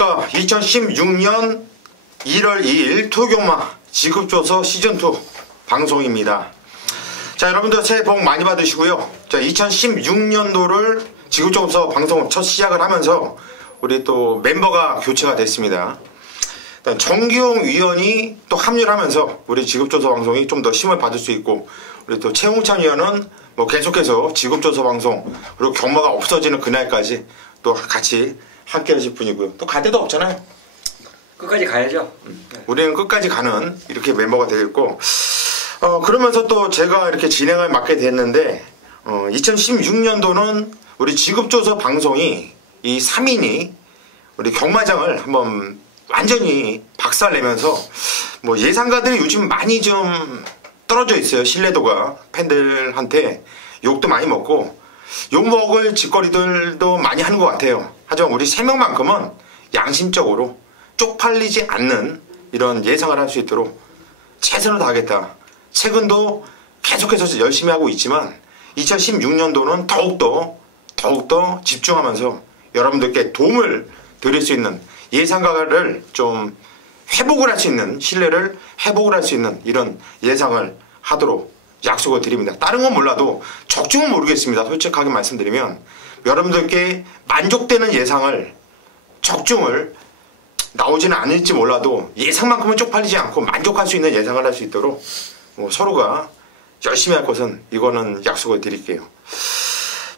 안녕하십니까. 2016년 1월 2일 토요경마 지급조서 시즌2 방송입니다. 자, 여러분들 새해 복 많이 받으시고요. 자, 2016년도를 지급조서 방송 첫 시작을 하면서 우리 또 멤버가 교체가 됐습니다. 일단 정기용 위원이 또 합류를 하면서 우리 지급조서 방송이 좀 더 힘을 받을 수 있고, 우리 또 최홍찬 위원은 뭐 계속해서 지급조서 방송 그리고 경마가 없어지는 그날까지 또 같이 함께 하실 분이고요. 또 갈 데도 없잖아요. 끝까지 가야죠. 우리는 끝까지 가는 이렇게 멤버가 되겠고, 그러면서 또 제가 이렇게 진행을 맡게 됐는데, 2016년도는 우리 지급조서 방송이 이 3인이 우리 경마장을 한번 완전히 박살내면서 뭐 예상가들이 요즘 많이 좀 떨어져 있어요. 신뢰도가 팬들한테 욕도 많이 먹고 욕 먹을 짓거리들도 많이 하는 것 같아요. 하지만 우리 3명만큼은 양심적으로 쪽팔리지 않는 이런 예상을 할 수 있도록 최선을 다하겠다. 최근도 계속해서 열심히 하고 있지만 2016년도는 더욱더 집중하면서 여러분들께 도움을 드릴 수 있는 예상가를 좀 회복을 할 수 있는, 신뢰를 회복을 할 수 있는 이런 예상을 하도록 약속을 드립니다. 다른 건 몰라도 적중은 모르겠습니다. 솔직하게 말씀드리면 여러분들께 만족되는 예상을, 적중을 나오지는 않을지 몰라도 예상만큼은 쪽팔리지 않고 만족할 수 있는 예상을 할 수 있도록 서로가 열심히 할 것은 이거는 약속을 드릴게요.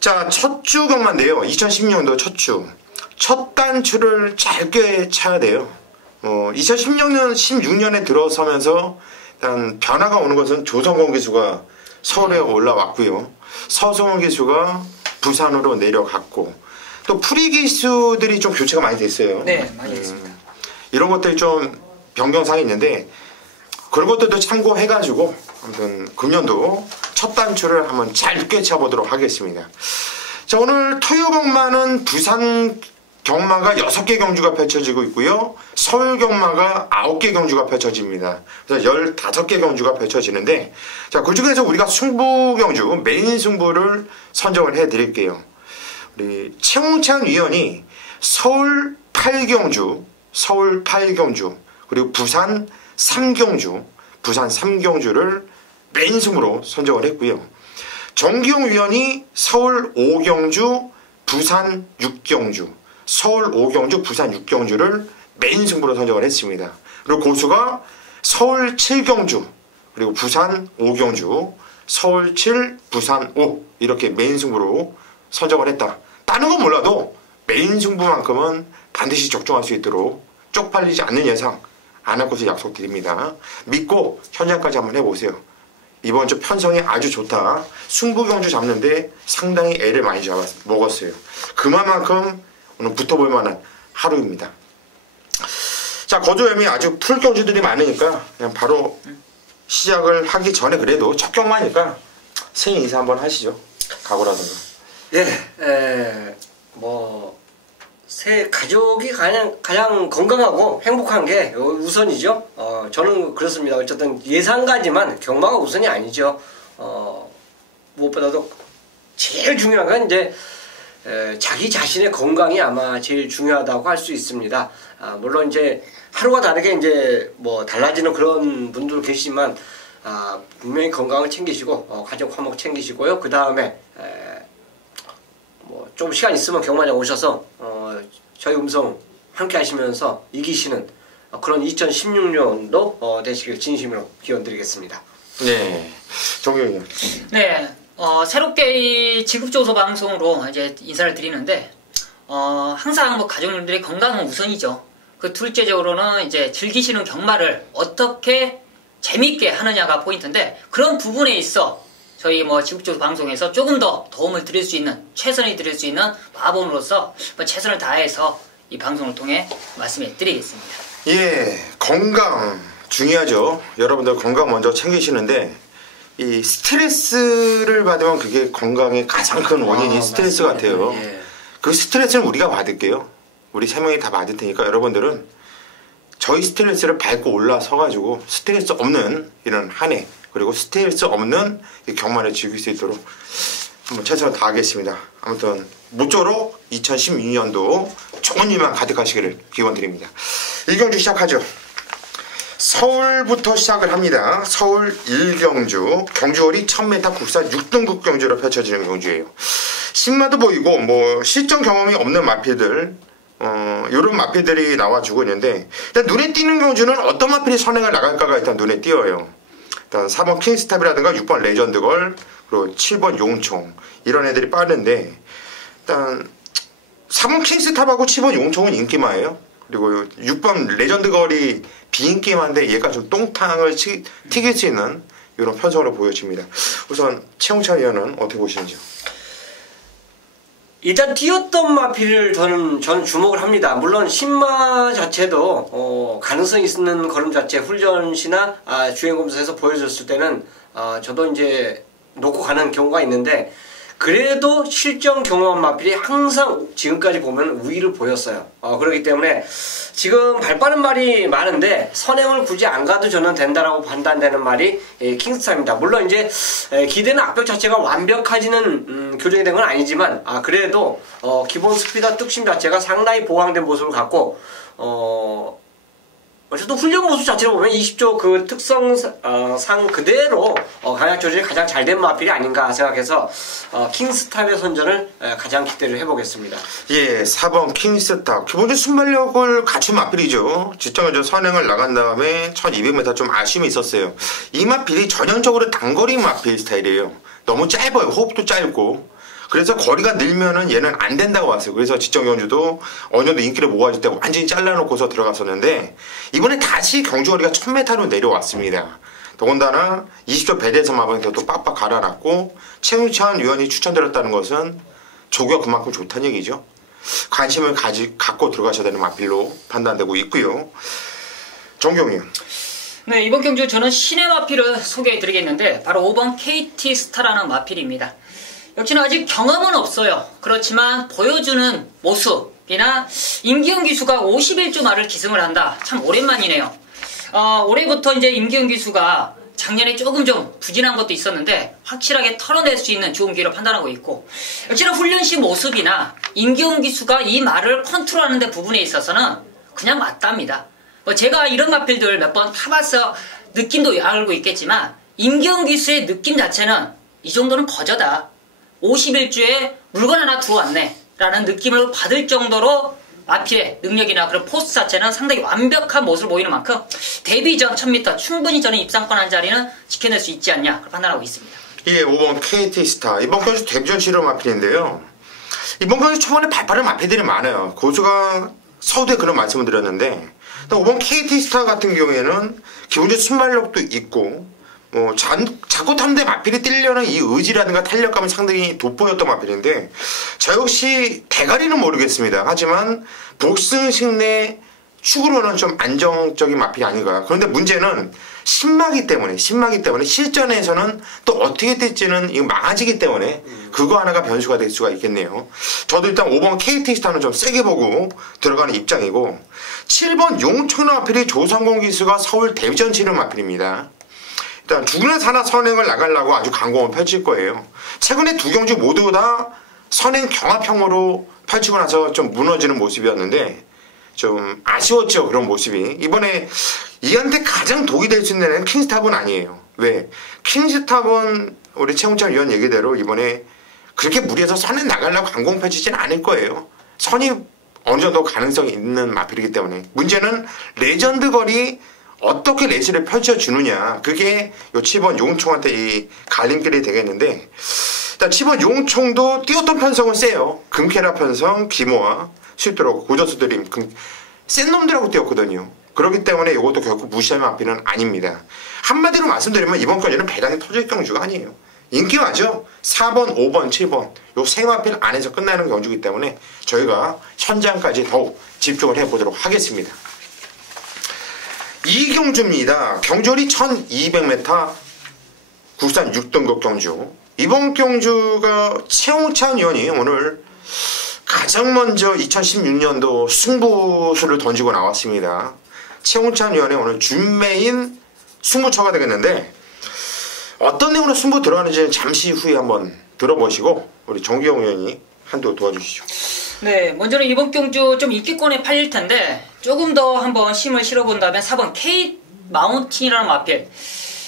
자, 첫 주 경마인데요. 2016년도 첫 주. 첫 단추를 짧게 차야 돼요. 2016년에 들어서면서 일단 변화가 오는 것은 조성권 기수가 서울에 올라왔고요. 서성원 기수가 부산으로 내려갔고, 또 프리 기수들이 좀 교체가 많이 됐어요. 네, 많이 됐습니다. 이런 것들이 좀 변경사항이 있는데 그런 것들도 참고해가지고 아무튼 금년도 첫 단추를 한번 짧게 차보도록 하겠습니다. 자, 오늘 토요 경마는 부산 경마가 6개 경주가 펼쳐지고 있고요. 서울 경마가 9개 경주가 펼쳐집니다. 그래서 15개 경주가 펼쳐지는데, 자, 그 중에서 우리가 승부 경주, 메인 승부를 선정을 해 드릴게요. 우리 최홍찬 위원이 서울 8경주, 그리고 부산 3경주를 메인 승부로 선정을 했고요. 정기용 위원이 서울 5경주, 부산 6경주, 서울 5경주, 부산 6경주를 메인 승부로 선정을 했습니다. 그리고 고수가 서울 7경주, 그리고 부산 5경주, 서울 7, 부산 5 이렇게 메인 승부로 선정을 했다. 다른 건 몰라도 메인 승부만큼은 반드시 적중할 수 있도록 쪽팔리지 않는 예상 안 할 것을 약속드립니다. 믿고 현장까지 한번 해보세요. 이번 주 편성이 아주 좋다. 승부경주 잡는데 상당히 애를 많이 먹었어요. 그만큼 오늘 붙어볼 만한 하루입니다. 자, 거조염이 아주 풀 경주들이 많으니까 그냥 바로 시작을 하기 전에 그래도 첫 경마니까 새해 인사 한번 하시죠. 각오라든가. 예, 새해 가족이 가장 건강하고 행복한 게 우선이죠. 저는 그렇습니다. 어쨌든 예상가지만 경마가 우선이 아니죠. 무엇보다도 제일 중요한 건 이제 자기 자신의 건강이 아마 제일 중요하다고 할 수 있습니다. 물론 이제 하루가 다르게 이제 달라지는 그런 분도 계시지만, 분명히 건강을 챙기시고, 가족 화목 챙기시고요. 그 다음에, 좀 시간 있으면 경마장 오셔서, 저희 음성 함께 하시면서 이기시는 그런 2016년도 되시길 진심으로 기원드리겠습니다. 네. 정경이요. 네. 새롭게 이 지급조서 방송으로 이제 인사를 드리는데, 항상 가족님들의 건강은 우선이죠. 그 둘째적으로는 이제 즐기시는 경마를 어떻게 재밌게 하느냐가 포인트인데, 그런 부분에 있어 저희 지급조서 방송에서 조금 더 도움을 드릴 수 있는, 최선을 드릴 수 있는 마법으로서 최선을 다해서 이 방송을 통해 말씀해 드리겠습니다. 예, 건강 중요하죠. 여러분들 건강 먼저 챙기시는데, 이 스트레스를 받으면 그게 건강의 가장 큰 원인이 스트레스 맞습니다. 같아요. 예. 그 스트레스는 우리가 받을게요. 우리 3명이 다 받을 테니까 여러분들은 저희 스트레스를 밟고 올라서가지고 스트레스 없는 이런 한 해, 그리고 스트레스 없는 경마를 즐길 수 있도록 한번 최선을 다하겠습니다. 아무튼 모쪼록 2016년도 좋은 일만 가득하시기를 기원드립니다. 1경주 시작하죠. 서울부터 시작을 합니다. 서울 1경주, 경주월이 1000m 국산 6등급 경주로 펼쳐지는 경주예요. 신마도 보이고 뭐 실전 경험이 없는 마필들, 이런 마필들이 나와주고 있는데, 일단 눈에 띄는 경주는 어떤 마필이 선행을 나갈까가 일단 눈에 띄어요. 일단 4번 킹스탑이라든가 6번 레전드걸, 그리고 7번 용총, 이런 애들이 빠른데, 일단 4번 킹스탑하고 7번 용총은 인기마예요. 그리고 6번 레전드걸이 비인기만데 얘가 좀 똥탕을 튀길 수 있는 이런 편성으로 보여집니다. 우선 최홍찬 의원은 어떻게 보시는지요? 일단 뛰었던 마필을 저는 주목을 합니다. 물론 신마 자체도 가능성이 있는 걸음 자체 훈련시나 주행검사에서 보여줬을 때는 저도 이제 놓고 가는 경우가 있는데, 그래도 실전 경험한 마필이 항상 지금까지 보면 우위를 보였어요. 그렇기 때문에 지금 발 빠른 말이 많은데 선행을 굳이 안 가도 저는 된다라고 판단되는 말이 킹스탑입니다. 물론 이제 기대는 악벽 자체가 완벽하지는 교정이 된 건 아니지만 그래도 기본 스피드와 뚝심 자체가 상당히 보강된 모습을 갖고 어쨌든 훈련 모습 자체를 보면 20조 그 특성상 그대로 강약 조절이 가장 잘 된 마필이 아닌가 생각해서 킹스탑의 선전을 가장 기대를 해보겠습니다. 예, 4번 킹스탑. 기본적으로 순발력을 갖춘 마필이죠. 직전에 선행을 나간 다음에 1200m 좀 아쉬움이 있었어요. 이 마필이 전형적으로 단거리 마필 스타일이에요. 너무 짧아요. 호흡도 짧고. 그래서 거리가 늘면은 얘는 안 된다고 봤어요. 그래서 직전 경주도 어느 정도 인기를 모아줄 때 완전히 잘라놓고서 들어갔었는데, 이번에 다시 경주거리가 1000m로 내려왔습니다. 더군다나 20조 배대에서 마방에서 또 빡빡 갈아놨고, 최웅찬 위원이 추천드렸다는 것은 조기가 그만큼 좋다는 얘기죠. 관심을 갖고 들어가셔야 되는 마필로 판단되고 있고요. 정경이. 네, 이번 경주 저는 신의 마필을 소개해드리겠는데, 바로 5번 KT 스타라는 마필입니다. 역시나 아직 경험은 없어요. 그렇지만 보여주는 모습이나 임기현 기수가 51주 말을 기승을 한다. 참 오랜만이네요. 올해부터 이제 임기현 기수가 작년에 조금 좀 부진한 것도 있었는데 확실하게 털어낼 수 있는 좋은 기회로 판단하고 있고, 역시나 훈련시 모습이나 임기현 기수가 이 말을 컨트롤하는 데 부분에 있어서는 그냥 맞답니다. 제가 이런 마필들 몇 번 타봐서 느낌도 알고 있겠지만 임기현 기수의 느낌 자체는 이 정도는 거저다. 51주에 물건 하나 들어왔네 라는 느낌을 받을 정도로 마필의 능력이나 그런 포스 자체는 상당히 완벽한 모습을 보이는 만큼 데뷔 전 1000m 충분히 저는 입상권한 자리는 지켜낼 수 있지 않냐 판단하고 있습니다. 예, 5번 KT 스타. 이번 경주 데뷔 전 실험 마필인데요. 이번 경주 초반에 발빠른 마필들이 많아요. 고수가 서두에 그런 말씀을 드렸는데, 5번 KT 스타 같은 경우에는 기본적으로 순발력도 있고, 자꾸 탐대 마필이 뛰려는 이 의지라든가 탄력감이 상당히 돋보였던 마필인데, 저 역시 대가리는 모르겠습니다. 하지만 복승식 내 축으로는 좀 안정적인 마필이 아닌가. 그런데 문제는 신마기 때문에 실전에서는 또 어떻게 될지는 이거 망아지기 때문에 그거 하나가 변수가 될 수가 있겠네요. 저도 일단 5번 KT 스타는 좀 세게 보고 들어가는 입장이고, 7번 용천 마필이 조상공 기수가 서울 데뷔전 치는 마필입니다. 일단 누구나 사나 선행을 나가려고 아주 강공을 펼칠 거예요. 최근에 두 경주 모두 다 선행 경합형으로 펼치고 나서 좀 무너지는 모습이었는데 좀 아쉬웠죠, 그런 모습이. 이번에 이한테 가장 독이 될 수 있는 애는 킹스탑은 아니에요. 왜? 킹스탑은 우리 최홍찬 위원 얘기대로 이번에 그렇게 무리해서 선행 나가려고 강공 펼치지는 않을 거예요. 선이 어느 정도 가능성이 있는 마필이기 때문에. 문제는 레전드걸이 어떻게 레이스를 펼쳐주느냐, 그게 요 7번 용총한테 이 갈림길이 되겠는데, 일단 7번 용총도 뛰었던 편성은 세요. 금케라 편성, 기모와 실도록 고저수들이 센 놈들하고 뛰었거든요. 그렇기 때문에 이것도 결코 무시할 마필은 아닙니다. 한마디로 말씀드리면 이번 경주는 배당이 터질 경주가 아니에요. 인기와죠. 4번, 5번, 7번 요 세 마필 안에서 끝나는 경주이기 때문에 저희가 현장까지 더욱 집중을 해보도록 하겠습니다. 이 경주입니다. 경주월이 1200m 국산 6등급 경주. 이번 경주가 최홍찬 의원이 오늘 가장 먼저 2016년도 승부수를 던지고 나왔습니다. 최홍찬 의원의 오늘 준메인 승부처가 되겠는데, 어떤 내용으로 승부 들어가는지 잠시 후에 한번 들어보시고 우리 정기영 의원이 한도 도와주시죠. 네, 먼저는 이번 경주 좀 인기권에 팔릴 텐데 조금 더 한번 힘을 실어본다면 4번 K 마운틴이라는 마필.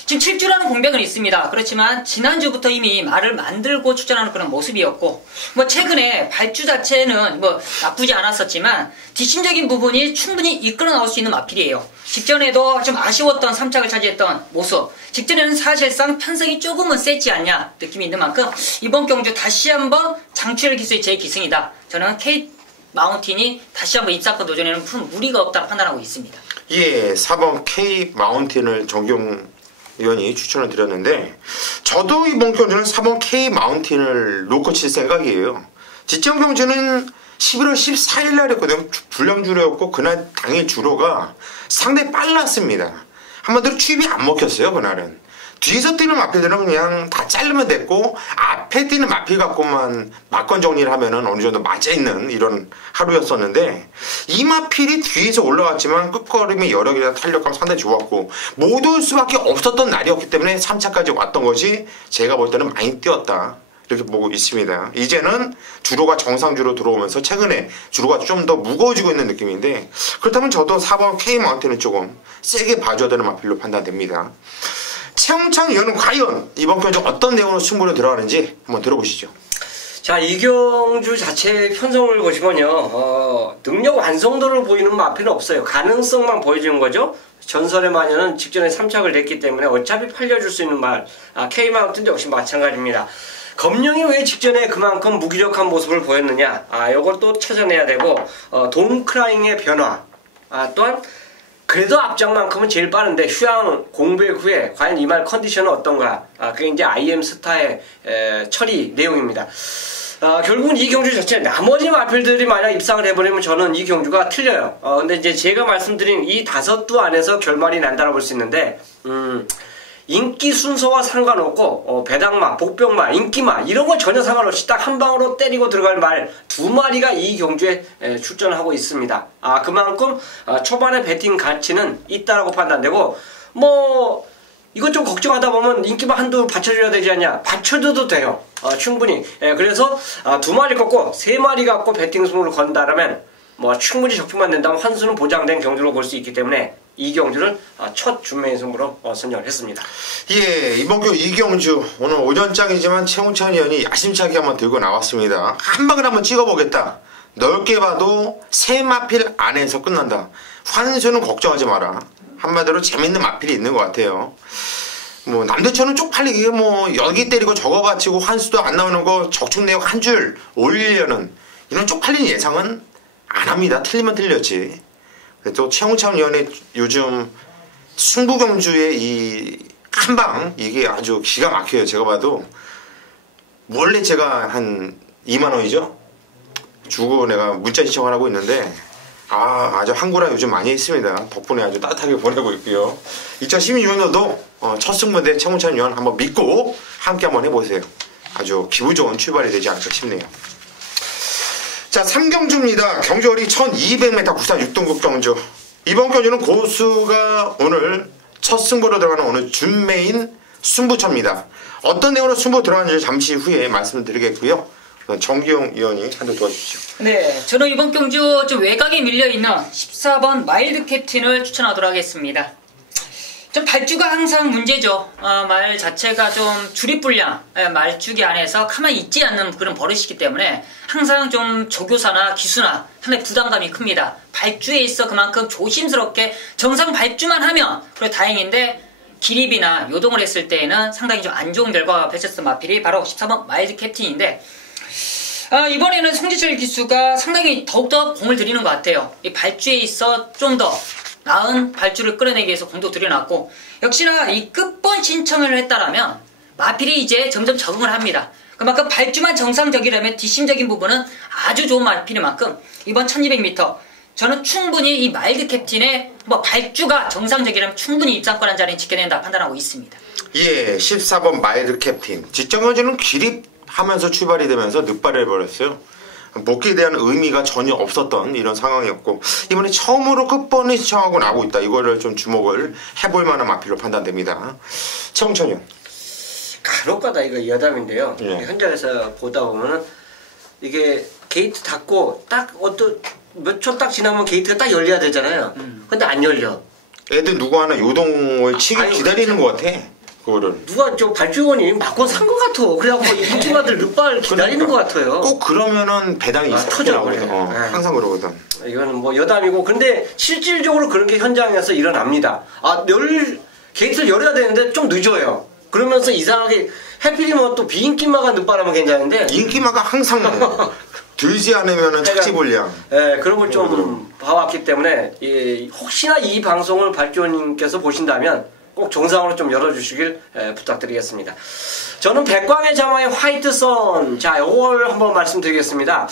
지금 7주라는 공백은 있습니다. 그렇지만 지난주부터 이미 말을 만들고 출전하는 그런 모습이었고 뭐 최근에 발주 자체는 뭐 나쁘지 않았었지만 뒷심적인 부분이 충분히 이끌어 나올 수 있는 마필이에요. 직전에도 좀 아쉬웠던 3착을 차지했던 모습, 직전에는 사실상 편성이 조금은 세지 않냐 느낌이 있는 만큼 이번 경주 다시 한번 장출혈 기수의 제 기승이다. 저는 K 마운틴이 다시 한번 입사권 도전에는 큰 무리가 없다 판단하고 있습니다. 예, 4번 K 마운틴을 정기용 의원이 추천을 드렸는데 저도 이번 경주는 4번 K 마운틴을 놓고 칠 생각이에요. 직전 경주는 11월 14일 날 했거든요. 불량주로였고 그날 당일 주로가 상당히 빨랐습니다. 한마디로 취입이 안 먹혔어요. 그날은 뒤에서 뛰는 마필들은 그냥 다 자르면 됐고 앞에 뛰는 마필 갖고만 막건 정리를 하면은 어느 정도 맞아있는 이런 하루였었는데 이 마필이 뒤에서 올라왔지만 끝걸음이 여러 개나 탄력감 상당히 좋았고 못 올 수밖에 없었던 날이었기 때문에 3차까지 왔던 것이 제가 볼 때는 많이 뛰었다 이렇게 보고 있습니다. 이제는 주로가 정상주로 들어오면서 최근에 주로가 좀 더 무거워지고 있는 느낌인데 그렇다면 저도 4번 K 마운틴은 조금 세게 봐줘야 되는 마필로 판단됩니다. 최홍창 의원은 과연 이번 경주 어떤 내용으로 승부를 들어가는지 한번 들어보시죠. 자, 이 경주 자체의 편성을 보시면요, 능력 완성도를 보이는 마필은 없어요. 가능성만 보여주는 거죠. 전설의 마녀는 직전에 3착을 냈기 때문에 어차피 팔려줄 수 있는 말, K-마운틴도 역시 마찬가지입니다. 검령이 왜 직전에 그만큼 무기력한 모습을 보였느냐, 이걸 또 찾아내야 되고, 돔크라잉의 변화, 또한 그래도 앞장만큼은 제일 빠른데 휴양 공백 후에 과연 이 말 컨디션은 어떤가, 그게 이제 IM 스타의 처리 내용입니다. 결국은 이 경주 자체 나머지 마필들이 만약 입상을 해버리면 저는 이 경주가 틀려요. 근데 이제 제가 말씀드린 이 5두 안에서 결말이 난다고 볼 수 있는데 인기 순서와 상관없고 배당마, 복병마, 인기마 이런 거 전혀 상관없이 딱 한 방으로 때리고 들어갈 말 2마리가 이 경주에 출전을 하고 있습니다. 그만큼 초반에 배팅 가치는 있다라고 판단되고 뭐 이것 좀 걱정하다 보면 인기만 한두 받쳐줘야 되지 않냐? 받쳐줘도 돼요. 충분히. 그래서 2마리 꺾고 3마리 갖고 배팅 승부를 건다라면 뭐 충분히 적중만 된다면 환수는 보장된 경주로 볼 수 있기 때문에 이 경주를 첫 준매인 승부로 선정을 했습니다. 예, 이번 경주 이 경주 오늘 오전장이지만 최홍찬 의원이 야심차게 한번 들고 나왔습니다. 한 방을 한번 찍어보겠다. 넓게 봐도 3마필 안에서 끝난다. 환수는 걱정하지 마라. 한마디로 재밌는 마필이 있는 것 같아요. 뭐 남대천은 쪽팔리게 뭐 여기 때리고 저거 받치고 환수도 안 나오는 거 적중 내역 한 줄 올리려는 이런 쪽팔린 예상은 안 합니다. 틀리면 틀렸지. 또 최홍찬 의원의 요즘 승부경주의 이 한방 이게 아주 기가 막혀요. 제가 봐도 원래 제가 한 2만원이죠 주고 내가 문자 신청을 하고 있는데 아주 한구라 요즘 많이 있습니다. 덕분에 아주 따뜻하게 보내고 있고요. 2016년도도 첫 승부대 최홍찬 의원 한번 믿고 함께 한번 해보세요. 아주 기분 좋은 출발이 되지 않을까 싶네요. 자, 3경주입니다. 경주거리 1200m 국산 6등급 경주. 이번 경주는 고수가 오늘 첫 승부로 들어가는 오늘 준메인 승부처입니다. 어떤 내용으로 승부 들어가는지 잠시 후에 말씀을 드리겠고요. 정기용 의원이 한번 도와주시죠. 네, 저는 이번 경주 좀 외곽에 밀려있는 14번 마일드 캡틴을 추천하도록 하겠습니다. 좀 발주가 항상 문제죠. 말 자체가 좀 주립불량, 말주기 안에서 가만히 있지 않는 그런 버릇이기 때문에 항상 좀 조교사나 기수나 상당히 부담감이 큽니다. 발주에 있어 그만큼 조심스럽게 정상 발주만 하면 그래 다행인데 기립이나 요동을 했을 때에는 상당히 좀 안 좋은 결과가 펼쳤던 마필이 바로 14번 마일드 캡틴인데 이번에는 송지철 기수가 상당히 더욱더 공을 들이는 것 같아요. 이 발주에 있어 좀 더 나은 발주를 끌어내기 위해서 공도 들여놨고 역시나 이 끝번 신청을 했다라면 마필이 이제 점점 적응을 합니다. 그만큼 발주만 정상적이라면 뒷심적인 부분은 아주 좋은 마필인 만큼 이번 1200m 저는 충분히 이 마일드 캡틴의 뭐 발주가 정상적이라면 충분히 입상권 자리는 지켜낸다 판단하고 있습니다. 예, 14번 마일드 캡틴. 직전까지는 기립하면서 출발이 되면서 늑발을 해버렸어요. 목기에 대한 의미가 전혀 없었던 이런 상황이었고 이번에 처음으로 끝번을 시청하고 나오고 있다. 이거를 좀 주목을 해볼 만한 마필로 판단됩니다. 최홍찬 의원. 간혹가다 이거 여담인데요. 예. 현장에서 보다 보면은 이게 게이트 닫고 딱 어떤 몇 초 딱 지나면 게이트가 딱 열려야 되잖아요. 근데 안 열려. 애들 누구 하나 요동을 치기 아니, 기다리는 것 같아. 그거를. 누가 좀 발주원이 막건 산 것 같아. 그래갖고 이 인증받을 늦발 기다리는 것 같아요. 꼭 그러면은 배당이 터져 나오거든. 그래. 네. 항상 그러거든. 이거는 뭐 여담이고, 근데 실질적으로 그런 게 현장에서 일어납니다. 게이트를 열어야 되는데 좀 늦어요. 그러면서 이상하게 해필이면 또 비인기마가 늦바라면 괜찮은데 인기마가 항상 들지 않으면은 착지불량. 예, 그런 걸 좀 봐왔기 때문에 혹시나 이 방송을 발주원님께서 보신다면 꼭 정상으로 좀 열어주시길 부탁드리겠습니다. 저는 백광의 자마의 화이트선, 자, 이걸 한번 말씀드리겠습니다.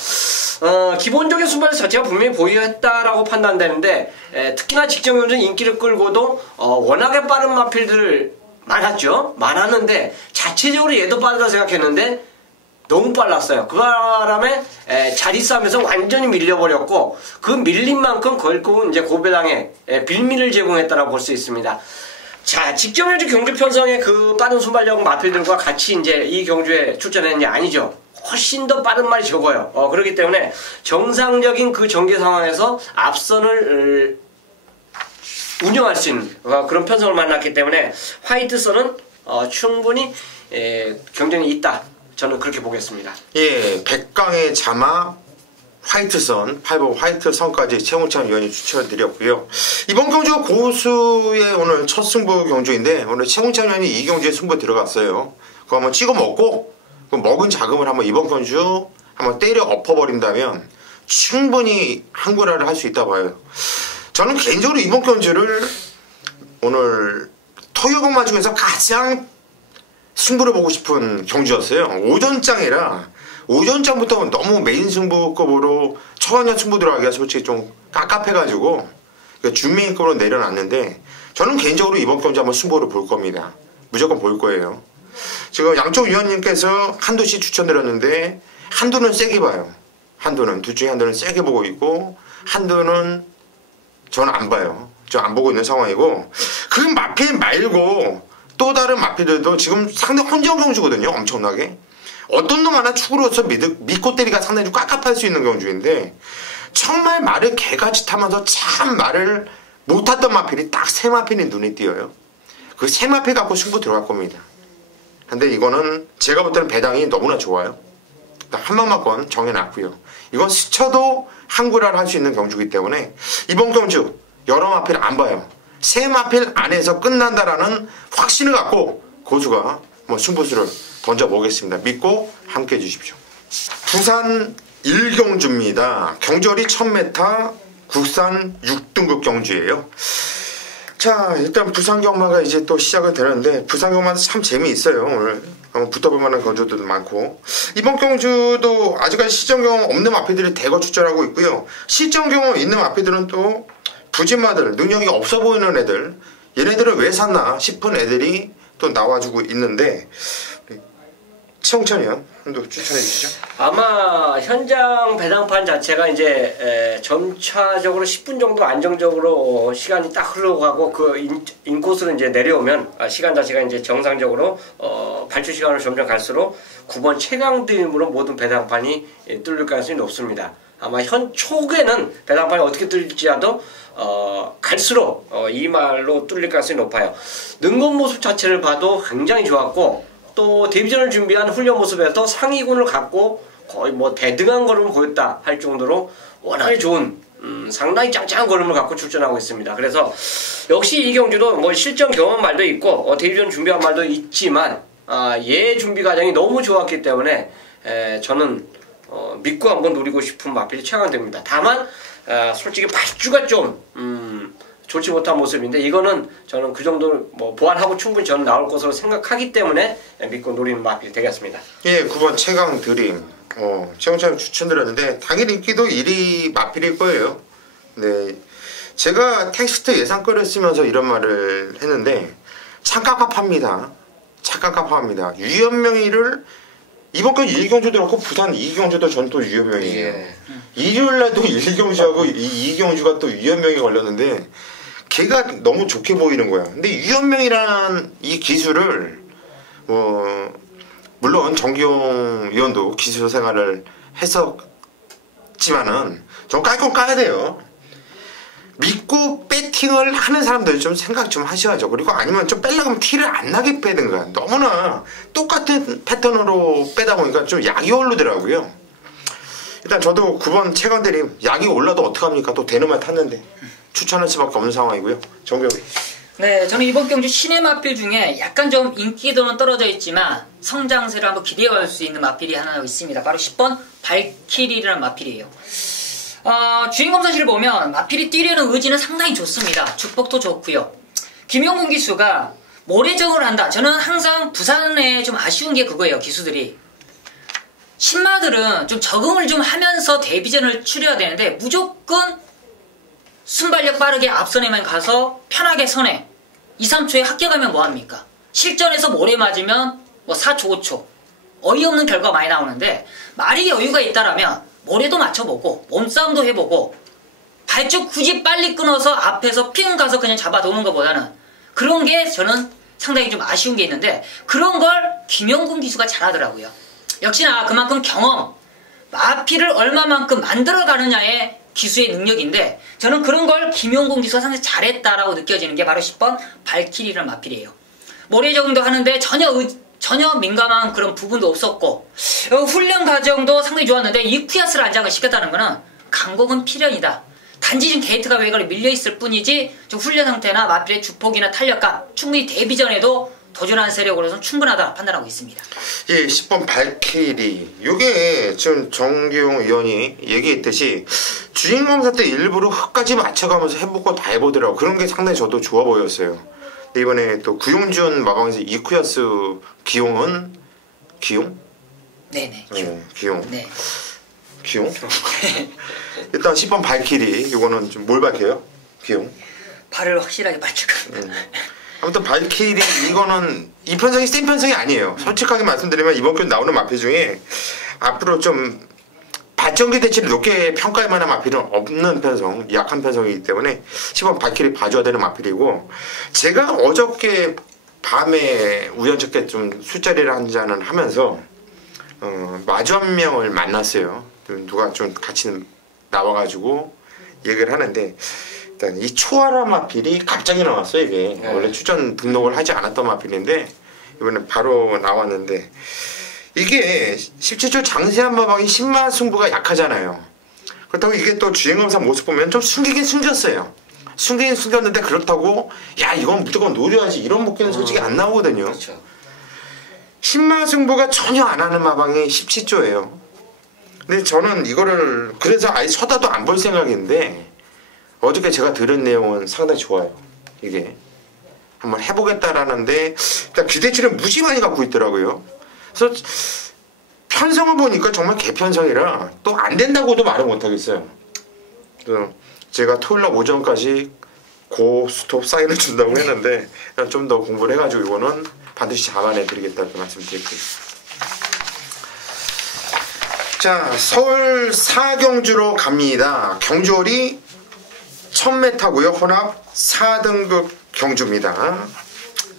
기본적인 순발 자체가 분명히 보유했다라고 판단되는데, 특히나 직전 경쟁 인기를 끌고도 워낙에 빠른 마필들을 많았는데 자체적으로 얘도 빠르다 생각했는데 너무 빨랐어요. 그 바람에 자리 싸움에서 완전히 밀려버렸고, 그 밀린 만큼 결국은 이제 고배당에 빌미를 제공했다라고 볼 수 있습니다. 자, 직접 현재 경주 편성의 그 빠른 순발력 마필들과 같이 이제 이 경주에 출전했느냐? 아니죠. 훨씬 더 빠른 말이 적어요. 그렇기 때문에 정상적인 그 전개 상황에서 앞선을 운영할 수 있는 그런 편성을 만났기 때문에 화이트선은 충분히 경쟁이 있다. 저는 그렇게 보겠습니다. 예, 백광의 자마, 화이트선, 8번 화이트선까지 최홍찬 위원이 추천드렸고요. 이번 경주가 고수의 오늘 첫 승부 경주인데 오늘 최홍찬 위원이 이 경주에 승부 들어갔어요. 그거 한번 찍어 먹고 그 먹은 자금을 한번 이번 경주 한번 때려 엎어버린다면 충분히 한구라를 할 수 있다 봐요. 저는 개인적으로 이번 경주를 오늘 토요일만 중에서 가장 승부를 보고 싶은 경주였어요. 오전장이라 오전장부터 너무 메인 승부급으로 초반전 승부 들어가기가 솔직히 좀 깝깝해가지고 준메인급으로 내려놨는데 저는 개인적으로 이번 경주 한번 승부를 볼 겁니다. 무조건 볼 거예요. 지금 양쪽 위원님께서 한두씩 추천드렸는데 한두는 세게 봐요. 한두는 둘 중에 한두는 세게 보고 있고 한두는 저는 안 봐요. 저 안 보고 있는 상황이고 그 마필 말고 또 다른 마필들도 지금 상당히 혼전 경주거든요. 엄청나게. 어떤 놈 하나 축으로서 믿고 때리가 상당히 좀 깝깝할 수 있는 경주인데 정말 말을 개같이 타면서 참 말을 못 탔던 마필이 딱 세 마필이 눈에 띄어요. 그 세 마필 갖고 승부 들어갈 겁니다. 근데 이거는 제가 볼 때는 배당이 너무나 좋아요. 한 방만권 정해놨고요. 이건 스쳐도 한구라를 할 수 있는 경주이기 때문에 이번 경주 여러 마필 안 봐요. 세 마필 안에서 끝난다라는 확신을 갖고 고수가 승부수를 던져보겠습니다. 믿고 함께 해주십시오. 부산 1경주입니다. 경절이 1000m 국산 6등급 경주예요. 자, 일단 부산 경마가 이제 또 시작은 되는데 부산 경마도 참 재미있어요. 오늘 한번 붙어볼 만한 경주들도 많고 이번 경주도 아직까지 시점 경험 없는 마필들이 대거 출전하고 있고요. 시점 경험 있는 마필들은 또 부진마들, 능력이 없어 보이는 애들, 얘네들은 왜 샀나 싶은 애들이 또 나와주고 있는데 최홍찬 의원 또 추천해 주시죠. 아마 현장 배당판 자체가 이제 점차적으로 10분 정도 안정적으로 시간이 딱 흘러가고 그 인코스로 이제 내려오면 시간 자체가 이제 정상적으로 발주 시간을 점점 갈수록 9번 최강드림으로 모든 배당판이 뚫릴 가능성이 높습니다. 아마 현 초기에는 배당판이 어떻게 뚫릴지라도 갈수록 이 말로 뚫릴 가능성이 높아요. 능건 모습 자체를 봐도 굉장히 좋았고 또 데뷔전을 준비한 훈련 모습에서 상위군을 갖고 거의 뭐 대등한 걸음을 보였다 할 정도로 워낙에 좋은 상당히 짱짱한 걸음을 갖고 출전하고 있습니다. 그래서 역시 이 경주도 뭐 실전 경험 말도 있고 데뷔전 준비한 말도 있지만 얘 준비 과정이 너무 좋았기 때문에 저는 믿고 한번 노리고 싶은 마필이 최강됩니다. 다만 솔직히 발주가 좀 좋지 못한 모습인데 이거는 저는 그 정도 뭐 보완하고 충분히 저는 나올 것으로 생각하기 때문에 믿고 노리는 마필이 되겠습니다. 예, 9번 최강 드림. 최홍찬 추천드렸는데 당일 인기도 1위 마필일 거예요. 네, 제가 텍스트 예상글을 쓰면서 이런 말을 했는데 참 깝깝합니다. 참 깝깝합니다. 유연명의를 이번 건 1경주도 그렇고 부산 2경주도 전 또 유연명이에요. 예. 일요일날도 1경주하고 2경주가 또 유연명이 걸렸는데 걔가 너무 좋게 보이는 거야. 근데 유연명이라는 이 기술을 물론 정기용 위원도 기수 생활을 했었지만은 좀 깔 건 까야 돼요. 믿고 배팅을 하는 사람들 좀 생각 좀 하셔야죠. 그리고 아니면 좀 빼려고 하면 티를 안 나게 빼든가. 너무나 똑같은 패턴으로 빼다 보니까 좀 약이 오르더라고요. 일단 저도 9번 최건대님 약이 올라도 어떡합니까? 또 되는 말 탔는데 추천할 수밖에 없는 상황이고요. 정경이. 네, 저는 이번 경주 신의 마필 중에 약간 좀 인기도는 떨어져 있지만 성장세를 한번 기대할 수 있는 마필이 하나 있습니다. 바로 10번 발키리라는 마필이에요. 주인검 사실을 보면 마필이 뛰려는 의지는 상당히 좋습니다. 축복도 좋고요. 김용곤 기수가 모래정을 한다. 저는 항상 부산에 좀 아쉬운 게 그거예요. 기수들이. 신마들은 좀 적응을 좀 하면서 데뷔전을 치러야 되는데 무조건 순발력 빠르게 앞선에만 가서 편하게 선에 2, 3초에 합격하면 뭐합니까? 실전에서 모래 맞으면 뭐 4초, 5초 어이없는 결과가 많이 나오는데 말이 여유가 있다라면 모래도 맞춰보고 몸싸움도 해보고 발쪽 굳이 빨리 끊어서 앞에서 핑 가서 그냥 잡아도는 것보다는 그런 게 저는 상당히 좀 아쉬운 게 있는데 그런 걸 김용곤 기수가 잘하더라고요. 역시나 그만큼 경험, 마필을 얼마만큼 만들어가느냐의 기수의 능력인데 저는 그런 걸 김용곤 기수가 상당히 잘했다라고 느껴지는 게 바로 10번 발키리라는 마필이에요. 모래 정도 하는데 전혀 민감한 그런 부분도 없었고 훈련 과정도 상당히 좋았는데 이쿠야스를 안장을 시켰다는 거는 강공은 필연이다. 단지 지금 게이트가 외곽에 밀려있을 뿐이지 좀 훈련 상태나 마필의 주폭이나 탄력감 충분히 데뷔전에도 도전하는 세력으로서는 충분하다 판단하고 있습니다. 예, 10번 발키리. 요게 지금 정기용 의원이 얘기했듯이 주인공사 때 일부러 흙까지 맞춰가면서 해보고 다 해보더라고. 그런 게 상당히 저도 좋아 보였어요. 근데 이번에 또 구용준 마방에서 이쿠야스 기용? 네네. 기용. 네. 기용? 일단 10번 발키리. 이거는 좀 뭘 밝혀요? 기용. 발을 확실하게 맞출 겁니다. 아무튼 발키리 이거는 이 편성이 센 편성이 아니에요. 솔직하게 말씀드리면 이번 편 나오는 마필 중에 앞으로 좀 발전기 대치를 높게 평가할 만한 마필은 없는 편성, 약한 편성이기 때문에 10번 발키리 봐줘야 되는 마필이고 제가 어저께 밤에 우연찮게 좀 술자리를 한 잔을 하면서 마주 한 명을 만났어요. 누가 좀 같이 나와가지고 얘기를 하는데 일단 이 초아라 마필이 갑자기 나왔어요. 이게 원래 추천 등록을 하지 않았던 마필인데 이번에 바로 나왔는데 이게 17조 장세한 마방이 10만 승부가 약하잖아요. 그렇다고 이게 또 주행검사 모습 보면 좀 숨기긴 숨겼어요. 숨기긴 숨겼는데 그렇다고 야 이건 무조건 노려야지 이런 복귀는 솔직히 안 나오거든요. 그렇죠. 10만 승부가 전혀 안 하는 마방이 17조예요. 근데 저는 이거를 그래서 아예 쳐다도 안 볼 생각인데 어저께 제가 들은 내용은 상당히 좋아요. 이게 한번 해보겠다라는데 일단 기대치를 무지 많이 갖고 있더라고요. 그래서 편성을 보니까 정말 개편성이라 또 안 된다고도 말을 못하겠어요. 그래서 제가 토요일날 오전까지 고스톱 사인을 준다고 했는데 좀 더 공부를 해가지고 이거는 반드시 잡아내드리겠다고 말씀드릴게요. 자, 서울 사경주로 갑니다. 경주홀이 1000m고요. 혼합 4등급 경주입니다.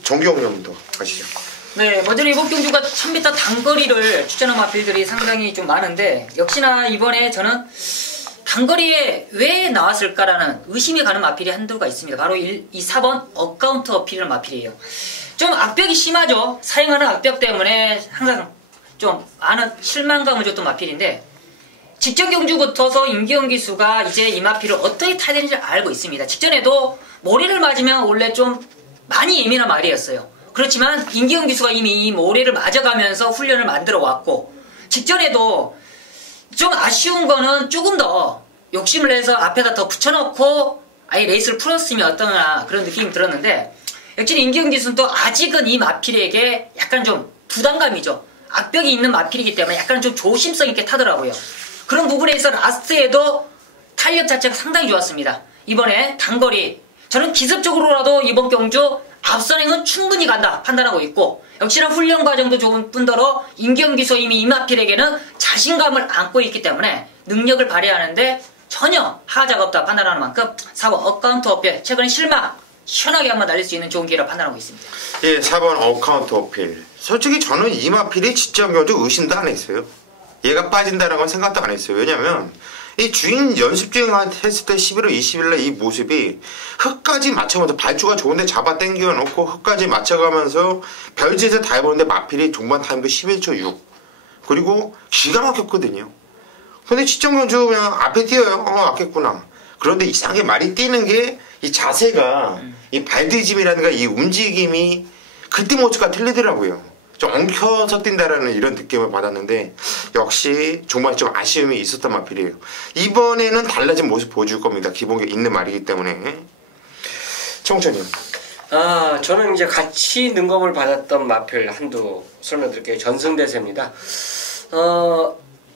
정기용님도 가시죠. 네, 먼저 이번 경주가 1000m 단거리를 추천한 마필들이 상당히 좀 많은데 역시나 이번에 저는 단거리에 왜 나왔을까라는 의심이 가는 마필이 한두가 있습니다. 바로 이 4번 어카운트 어필이라는 마필이에요. 좀 악벽이 심하죠. 사용하는 악벽 때문에 항상 좀 많은 실망감을 줬던 마필인데 직전 경주부터서 임기영 기수가 이제 이 마필을 어떻게 타야 되는지 알고 있습니다. 직전에도 모래를 맞으면 원래 좀 많이 예민한 말이었어요. 그렇지만 임기영 기수가 이미 이 모래를 맞아가면서 훈련을 만들어 왔고 직전에도 좀 아쉬운 거는 조금 더 욕심을 내서 앞에다 더 붙여놓고 아예 레이스를 풀었으면 어떠나 그런 느낌이 들었는데 역시 임기영 기수는 또 아직은 이 마필에게 약간 좀 부담감이죠. 악벽이 있는 마필이기 때문에 약간 좀 조심성 있게 타더라고요. 그런 부분에 있어 라스트에도 탄력 자체가 상당히 좋았습니다. 이번에 단거리 저는 기습적으로라도 이번 경주 앞선행은 충분히 간다 판단하고 있고 역시나 훈련 과정도 좋은 뿐더러 임기영 기수 이미 이 마필에게는 자신감을 안고 있기 때문에 능력을 발휘하는데 전혀 하자가 없다 판단하는 만큼 4번 어카운트 어필 최근에 실망 시원하게 한번 날릴 수 있는 좋은 기회라 판단하고 있습니다. 예, 4번 어카운트 어필 솔직히 저는 이 마필이 지적 견주 의심도 안 했어요. 얘가 빠진다는 건 생각도 안 했어요. 왜냐면 이 연습 주행 했을 때 11월 20일날 이 모습이 흙까지 맞춰가면서 발주가 좋은데 잡아 당겨 놓고 흙까지 맞춰가면서 별짓을 다 해보는데 마필이 종반 타임도 11초 6 그리고 기가 막혔거든요. 근데 지적 견주 그냥 앞에 뛰어요. 맞겠구나. 그런데 이상하게 말이 뛰는 게 이 자세가 이 발디짐이라든가 이 움직임이 그때 모습과 틀리더라고요. 좀 엉켜서 뛴다라는 이런 느낌을 받았는데 역시 정말 좀 아쉬움이 있었던 마필이에요. 이번에는 달라진 모습 보여줄 겁니다. 기본에 있는 말이기 때문에. 청천이요. 저는 이제 같이 능검을 받았던 마필 한두 설명드릴게요. 전승대세입니다.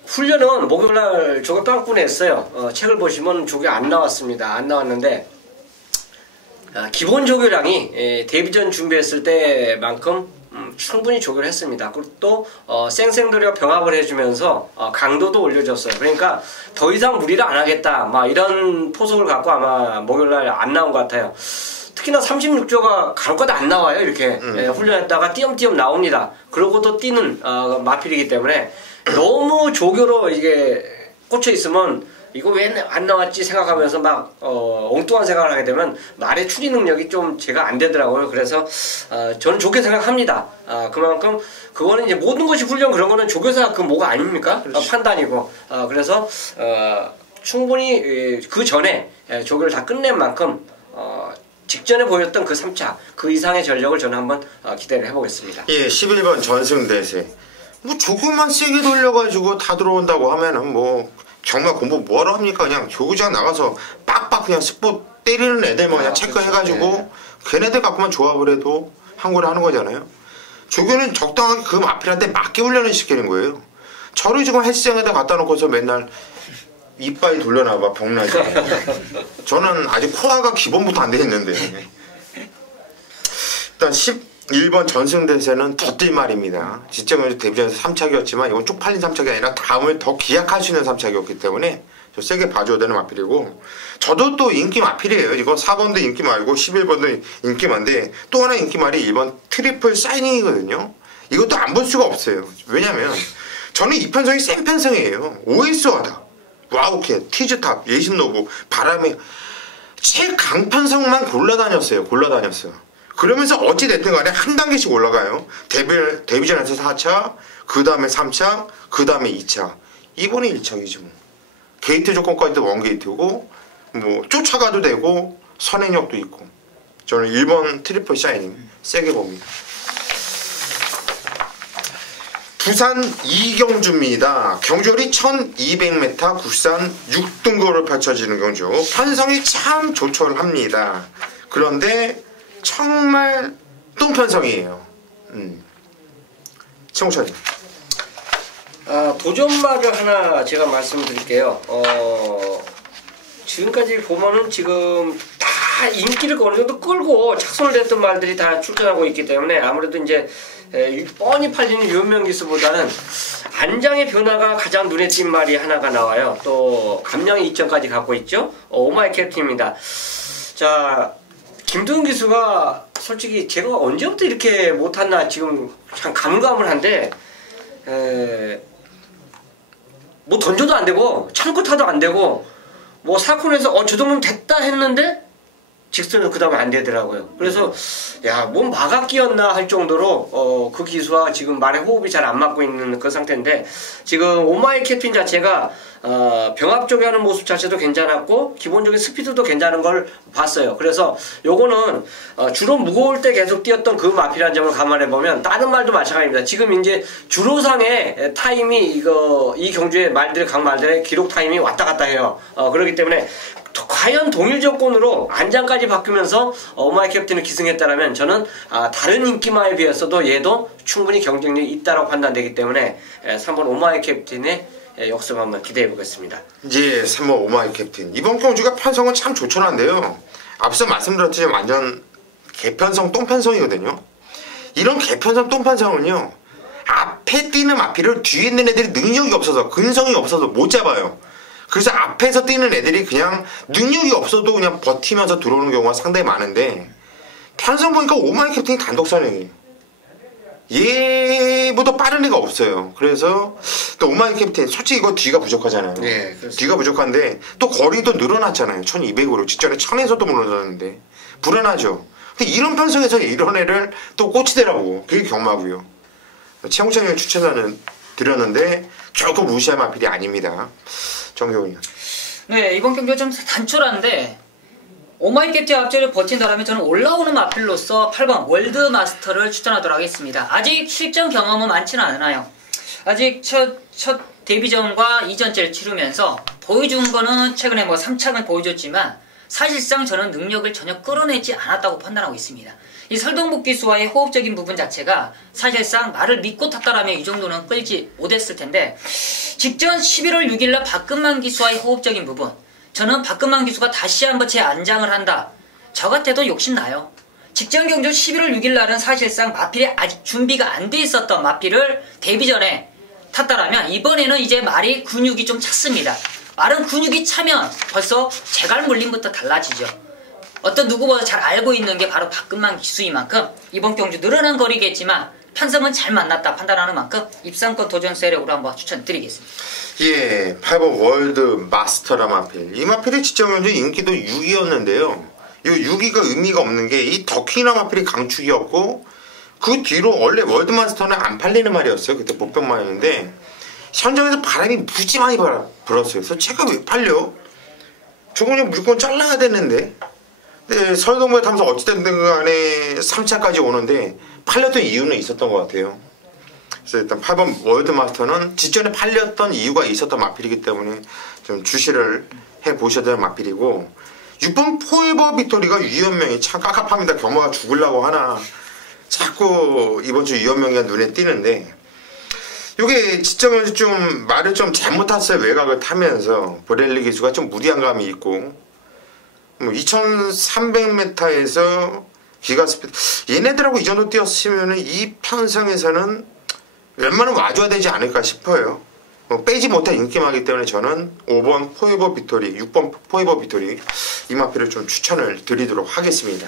훈련은 목요일날 조교 빵꾸내 했어요. 책을 보시면 조교 안 나왔습니다. 안 나왔는데 기본 조교량이 데뷔전 준비했을 때만큼 충분히 조교를 했습니다. 그리고 또 쌩쌩들여 병합을 해주면서 강도도 올려줬어요. 그러니까 더 이상 무리를 안 하겠다 막 이런 포석을 갖고 아마 목요일날 안 나온 것 같아요. 특히나 36조가 간혹가다 안 나와요. 이렇게 훈련했다가 띄엄띄엄 나옵니다. 그러고도 뛰는 마필이기 때문에 너무 조교로 이게 꽂혀 있으면 이거 왜 안 나왔지 생각하면서 막 엉뚱한 생각을 하게 되면 말의 추리 능력이 좀 제가 안 되더라고요. 그래서 저는 좋게 생각합니다. 그만큼 그거는 이제 모든 것이 훈련 그런 거는 조교사 그 뭐가 아닙니까? 판단이고 그래서 충분히 그 전에 조교를 다 끝낸 만큼 직전에 보였던 그 3차 그 이상의 전력을 저는 한번 기대를 해보겠습니다. 예, 11번 전승대세. 뭐 조금만 세게 돌려가지고 다 들어온다고 하면은 뭐 정말 공부 뭐하러 합니까? 그냥 교구장 나가서 빡빡 그냥 스포 때리는 애들만 그냥 체크해가지고 네. 걔네들 갖고만 조합을 해도 항구를 하는 거잖아요. 조교는 적당하게 그 마필한테 맞게 훈련을 시키는 거예요. 저를 지금 헬스장에다 갖다 놓고서 맨날 이빨 돌려놔봐 병나지. 저는 아직 코아가 기본부터 안 돼 있는데. 일단 11번 전승대세는 더 뛸 말입니다. 지점에서 데뷔전에서 3착이었지만 이건 쪽팔린 3착이 아니라 다음을 더 기약할 수 있는 3착이었기 때문에 저 세게 봐줘야 되는 마필이고 저도 또 인기 마필이에요. 이거 4번도 인기 말고 11번도 인기 말인데 또 하나 인기 말이 1번 트리플 사이닝이거든요. 이것도 안 볼 수가 없어요. 왜냐면 저는 이 편성이 센 편성이에요. OS하다. 와우캣, 티즈탑, 예신노브, 바람에 최강편성만 골라다녔어요. 그러면서 어찌됐든 간에 한 단계씩 올라가요. 데뷔전에서 4차, 그 다음에 3차, 그 다음에 2차. 이번에 1차이죠. 뭐. 게이트 조건까지도 원게이트고 뭐 쫓아가도 되고 선행력도 있고 저는 1번 트리플 샤이닝 세게 봅니다. 부산 이경주입니다. 경주열이 1200m 국산 6등급으로 펼쳐지는 경주. 편성이 참 조촐합니다. 그런데 정말 똥편성이에요. 최홍철님. 도전말을 하나 제가 말씀드릴게요. 지금까지 보면은 지금 다 인기를 어느 정도 끌고 착손을 했던 말들이 다 출전하고 있기 때문에 아무래도 이제 뻔히 팔리는 유명 기수보다는 안장의 변화가 가장 눈에 띈 말이 하나가 나와요. 또 감량의 이점까지 갖고 있죠. 오마이 캡틴입니다. 자, 김도훈 기수가 솔직히 제가 언제부터 이렇게 못했나 지금 참 감감을 한데 뭐 던져도 안 되고 참고 타도 안 되고 뭐 사콘에서 저 정도면 됐다 했는데 직선은 그 다음에 안 되더라고요. 그래서 야, 뭔 마각기였나 할 정도로 그 기수와 지금 말의 호흡이 잘 안 맞고 있는 그 상태인데 지금 오마이 캡틴 자체가 병합 쪽에 하는 모습 자체도 괜찮았고 기본적인 스피드도 괜찮은 걸 봤어요. 그래서 요거는 주로 무거울 때 계속 뛰었던 그 마필이라는 점을 감안해보면 다른 말도 마찬가지입니다. 지금 이제 주로상의 타임이 이 경주의 각 말들의 기록 타임이 왔다 갔다 해요. 그렇기 때문에 과연 동일 조건으로 안장까지 바뀌면서 오마이 캡틴을 기승했다라면 저는 다른 인기마에 비해서도 얘도 충분히 경쟁력이 있다고 판단되기 때문에 3번 오마이 캡틴의 역습 한번 기대해 보겠습니다. 이제 3번 오마이 캡틴. 이번 경주가 편성은 참 조촐한데요. 앞서 말씀드렸듯이 완전 개편성 똥편성이거든요. 이런 개편성 똥편성은요. 앞에 뛰는 마필을 뒤에 있는 애들이 능력이 없어서 근성이 없어서 못 잡아요. 그래서 앞에서 뛰는 애들이 그냥 능력이 없어도 그냥 버티면서 들어오는 경우가 상당히 많은데 편성 보니까 오마이 캡틴이 단독 선행이에요. 얘보다 빠른 애가 없어요. 그래서 또 오마이 캡틴 솔직히 이거 뒤가 부족하잖아요. 네, 그렇습니다. 뒤가 부족한데 또 거리도 늘어났잖아요. 1200으로 직전에 1000에서도 물러났는데 불안하죠. 근데 이런 편성에서 이런 애를 또 꽂히더라고. 그게 경마고요. 최홍창이 추천하는 드렸는데 결코 무시할 마필이 아닙니다. 정경훈이. 네, 이번 경기가 좀 단촐한데 오마이 캡틴 앞자리를 버틴다면 저는 올라오는 마필로서 8번 월드마스터를 추천하도록 하겠습니다. 아직 실전 경험은 많지는 않아요. 아직 첫 데뷔전과 2전째를 치르면서 보여준 거는 최근에 뭐 3착은 보여줬지만 사실상 저는 능력을 전혀 끌어내지 않았다고 판단하고 있습니다. 이 설동국 기수와의 호흡적인 부분 자체가 사실상 나를 믿고 탔다라면 이 정도는 끌지 못했을 텐데 직전 11월 6일날 박근만 기수와의 호흡적인 부분 저는 박근만 기수가 다시 한번 제 안장을 한다. 저 같아도 욕심나요. 직전 경주 11월 6일날은 사실상 마필이 아직 준비가 안 돼 있었던 마필을 데뷔 전에 탔다라면 이번에는 이제 말이 근육이 좀 찼습니다. 말은 근육이 차면 벌써 재갈 물림부터 달라지죠. 어떤 누구보다 잘 알고 있는 게 바로 박근만 기수인 만큼 이번 경주 늘어난 거리겠지만 편성은 잘 만났다 판단하는 만큼 입상권 도전 세력으로 한번 추천드리겠습니다. 예, 8번 월드 마스터라 마필. 이 마필의 직전 경주 인기도 6위였는데요. 이 6위가 의미가 없는 게 이 더키나 마필이 강축이었고 그 뒤로 원래 월드 마스터는 안 팔리는 말이었어요. 그때 목병만이었는데 현장에서 바람이 무지 많이 불었어요. 그래서 제가 왜 팔려? 저거는 무조건 잘라야 되는데. 네, 설동부에 타면서 어찌됐든 간에 3차까지 오는데 팔렸던 이유는 있었던 것 같아요. 그래서 일단 8번 월드마스터는 직전에 팔렸던 이유가 있었던 마필이기 때문에 좀 주시를 해보셔야 되는 마필이고 6번 포에버 빅토리가 유연명이 참 깝깝합니다. 경마가 죽으려고 하나 자꾸 이번 주 유연명이가 눈에 띄는데 이게 지점을 좀 말을 좀 잘못 탔어요. 외곽을 타면서 브렐리 기수가 좀 무리한 감이 있고 2300m에서 기가스피드 얘네들하고 이 정도 뛰었으면 이 편성에서는 웬만하면 와줘야 되지 않을까 싶어요. 빼지 못한 인기마기 때문에 저는 5번 포에버 빅토리 6번 포에버 빅토리 이 마필을 좀 추천을 드리도록 하겠습니다.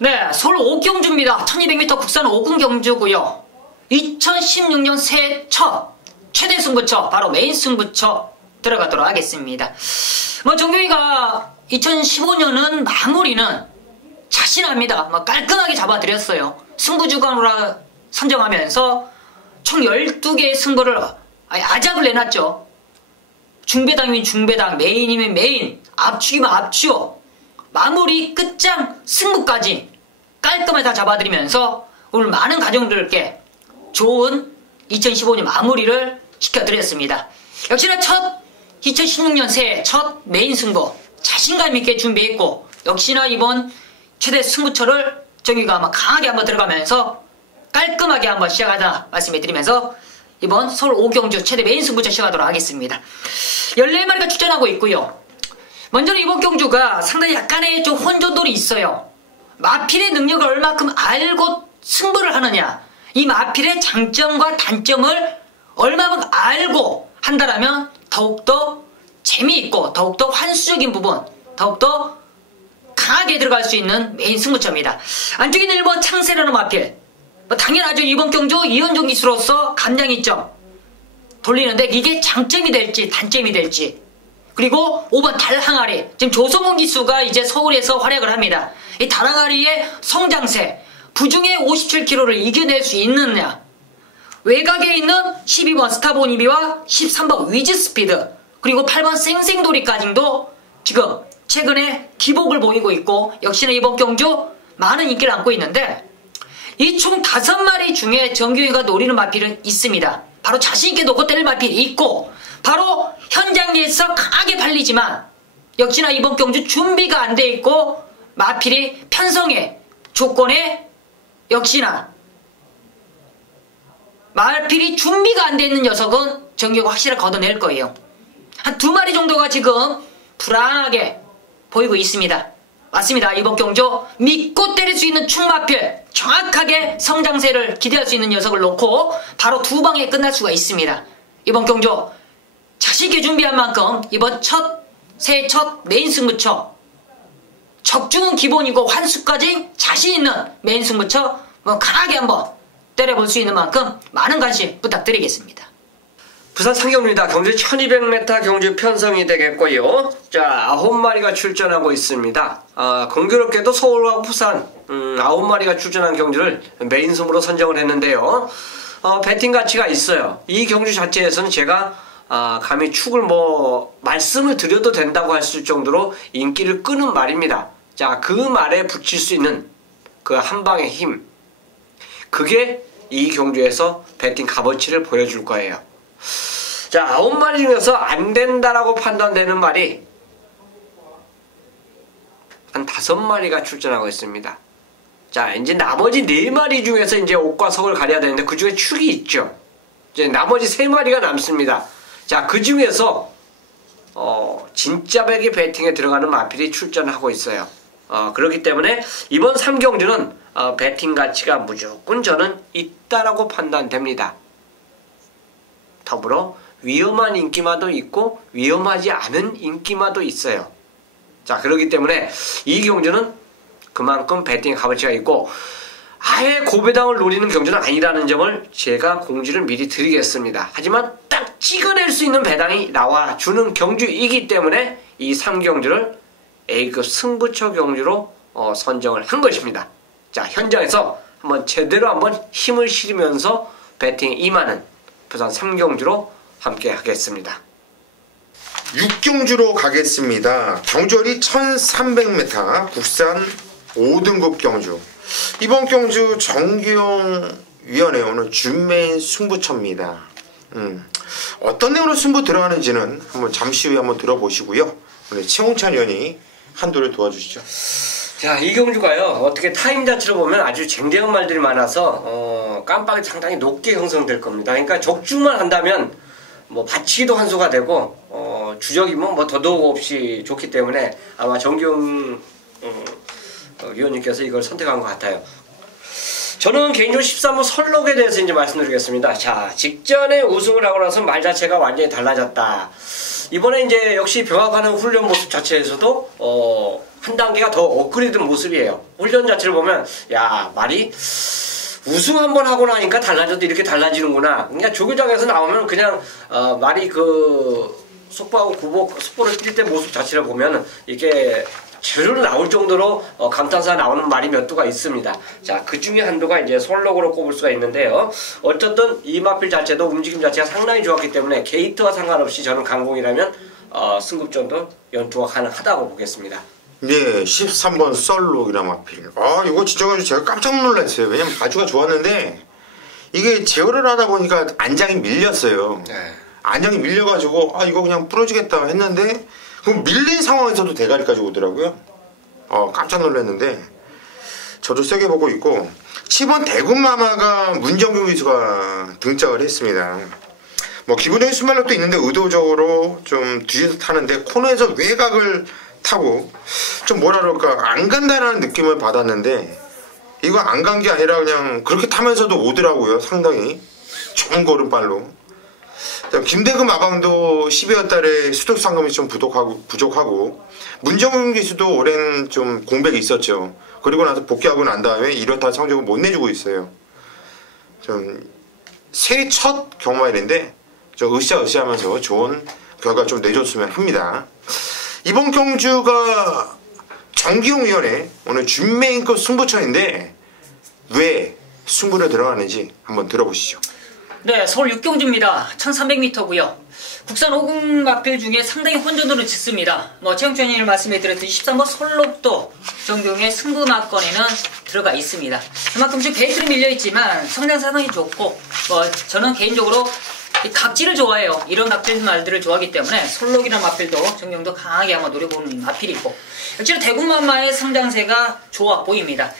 네, 서울 5경주입니다. 1200m 국산 5군 경주고요. 2016년 새해 첫 최대 승부처 바로 메인 승부처 들어가도록 하겠습니다. 정규이가 2015년은 마무리는 자신합니다. 깔끔하게 잡아드렸어요. 승부주간으로 선정하면서 총 12개의 승부를 아작을 내놨죠. 중배당이면 중배당, 메인이면 메인, 압축이면 압축, 마무리 끝장 승부까지 깔끔하게 다 잡아드리면서 오늘 많은 가정들께 좋은 2015년 마무리를 시켜드렸습니다. 역시나 2016년 새해 첫 메인 승부 자신감 있게 준비했고 역시나 이번 최대 승부처를 정규가 강하게 한번 들어가면서 깔끔하게 한번 시작하자 말씀해드리면서 이번 서울 5경주 최대 메인 승부처 시작하도록 하겠습니다. 14마리가 출전하고 있고요. 먼저는 이번 경주가 상당히 약간의 좀 혼돈돌이 있어요. 마필의 능력을 얼마큼 알고 승부를 하느냐 이 마필의 장점과 단점을 얼마만큼 알고 한다라면 더욱더 재미있고 더욱더 환수적인 부분 더욱더 강하게 들어갈 수 있는 메인 승부처입니다. 안쪽에 있는 1번 창세라는 마필 당연하죠. 이번 경주 이현종 기수로서 감량이점 돌리는데 이게 장점이 될지 단점이 될지 그리고 5번 달항아리 지금 조성훈 기수가 이제 서울에서 활약을 합니다. 이 달항아리의 성장세 부중의 57kg를 이겨낼 수 있느냐 외곽에 있는 12번 스타보니비와 13번 위즈스피드 그리고 8번 쌩쌩도리까지도 지금 최근에 기복을 보이고 있고 역시나 이번 경주 많은 인기를 안고 있는데 이 총 5마리 중에 정규희가 노리는 마필은 있습니다. 바로 자신있게 놓고 때릴 마필이 있고 바로 현장에서 강하게 팔리지만 역시나 이번 경주 준비가 안 돼 있고 마필이 편성의 조건에 역시나 마필이 준비가 안 돼 있는 녀석은 정규가 확실하게 걷어낼 거예요. 한 2마리 정도가 지금 불안하게 보이고 있습니다. 맞습니다. 이번 경주 믿고 때릴 수 있는 충마필 정확하게 성장세를 기대할 수 있는 녀석을 놓고 바로 2방에 끝날 수가 있습니다. 이번 경주 자신있게 준비한 만큼 이번 새해 첫 메인 승부처 적중은 기본이고 환수까지 자신있는 메인 승부처 뭐 강하게 한번 때려볼 수 있는 만큼 많은 관심 부탁드리겠습니다. 부산 상경입니다. 경주 1200m 경주 편성이 되겠고요. 자, 9마리가 출전하고 있습니다. 공교롭게도 서울과 부산 9마리가 출전한 경주를 메인 승부로 선정을 했는데요. 배팅 가치가 있어요. 이 경주 자체에서는 제가 감히 축을 말씀을 드려도 된다고 했을 정도로 인기를 끄는 말입니다. 자, 그 말에 붙일 수 있는 그 한 방의 힘, 그게 이 경주에서 배팅 값어치를 보여줄 거예요. 자, 9마리 중에서 안 된다라고 판단되는 말이 한 5마리가 출전하고 있습니다. 자, 이제 나머지 4마리 중에서 이제 옥과 석을 가려야 되는데 그 중에 축이 있죠. 이제 나머지 3마리가 남습니다. 자, 그 중에서 진짜 백이 배팅에 들어가는 마필이 출전하고 있어요. 그렇기 때문에 이번 3경주는 배팅 가치가 무조건 저는 있다라고 판단됩니다. 더불어 위험한 인기마도 있고 위험하지 않은 인기마도 있어요. 자, 그렇기 때문에 이 경주는 그만큼 배팅 값어치가 있고 아예 고배당을 노리는 경주는 아니라는 점을 제가 공지를 미리 드리겠습니다. 하지만 딱 찍어낼 수 있는 배당이 나와주는 경주이기 때문에 이 3경주를 A급 승부처 경주로 선정을 한 것입니다. 자, 현장에서 제대로 한번 힘을 실으면서 배팅에 임하는 부산 3경주로 함께 하겠습니다. 6경주로 가겠습니다. 경주거리 1300m 국산 5등급 경주. 이번 경주 정기용 위원회 오늘 준메인 승부처입니다. 어떤 내용으로 승부 들어가는지는 한번 잠시 후에 한번 들어보시고요. 오늘 최홍찬 위원이 한도를 도와주시죠. 자, 이 경주가요, 어떻게 타임 자체로 보면 아주 쟁쟁한 말들이 많아서 깜빡이 상당히 높게 형성될 겁니다. 그러니까 적중만 한다면 받치기도 한 수가 되고 주적이면 더더욱 없이 좋기 때문에 아마 정기용 위원님께서 이걸 선택한 것 같아요. 저는 개인적으로 13호 설록에 대해서 이제 말씀드리겠습니다. 자, 직전에 우승을 하고 나서 말 자체가 완전히 달라졌다. 이번에 이제 역시 병합하는 훈련 모습 자체에서도 한 단계가 더 업그레이드 모습이에요. 훈련 자체를 보면 야, 말이 우승 한번 하고 나니까 달라져도 이렇게 달라지는구나. 그러니까 조교장에서 나오면 그냥 말이 속보하고 속보를 뛸 때 모습 자체를 보면 이게 제대로 나올 정도로 감탄사 나오는 말이 몇 두가 있습니다. 자, 그 중에 한두가 이제 솔록으로 꼽을 수가 있는데요. 어쨌든 이 마필 자체도 움직임 자체가 상당히 좋았기 때문에 게이트와 상관없이 저는 강공이라면 승급전도 연투가 가능하다고 보겠습니다. 네, 13번 썰록이라 마필. 이거 진짜 제가 깜짝 놀랐어요. 왜냐면 바주가 좋았는데 이게 제어를 하다 보니까 안장이 밀렸어요. 네. 안장이 밀려가지고 이거 그냥 부러지겠다 했는데 그럼 밀린 상황에서도 대가리까지 오더라고요. 깜짝 놀랐는데 저도 세게 보고 있고 10번 대군마마가 문정규 기수가 등장을 했습니다. 기본적인 순발력도 있는데 의도적으로 좀 뒤에서 타는데 코너에서 외곽을 타고 좀 안 간다라는 느낌을 받았는데 이거 안 간 게 아니라 그냥 그렇게 타면서도 오더라고요. 상당히 좋은 걸음발로. 김대금 아방도 12월 달에 수득 상금이 좀 부족하고 문정훈 기수도 오랜 좀 공백이 있었죠. 그리고 나서 복귀하고 난 다음에 이렇다 성적을 못 내주고 있어요. 좀 새해 첫 경마일인데 좀 으쌰으쌰하면서 좋은 결과 좀 내줬으면 합니다. 이번 경주가 정기용 위원회 오늘 준메인급 승부처인데 왜 승부를 들어가는지 한번 들어보시죠. 네, 서울 6경주입니다. 1300m고요. 국산 5급 마필 중에 상당히 혼전도는 짙습니다. 최영천님 말씀해 드렸듯이 13번 솔록도 정기용의 승부마권에는 들어가 있습니다. 그만큼 지금 베이스로 밀려있지만 성장 상당히 좋고 저는 개인적으로 각지를 좋아해요. 이런 각질 말들을 좋아하기 때문에 솔록이라는 마필도 정기용도 강하게 한번 노려보는 마필이고 역시 대군마마의 성장세가 좋아 보입니다.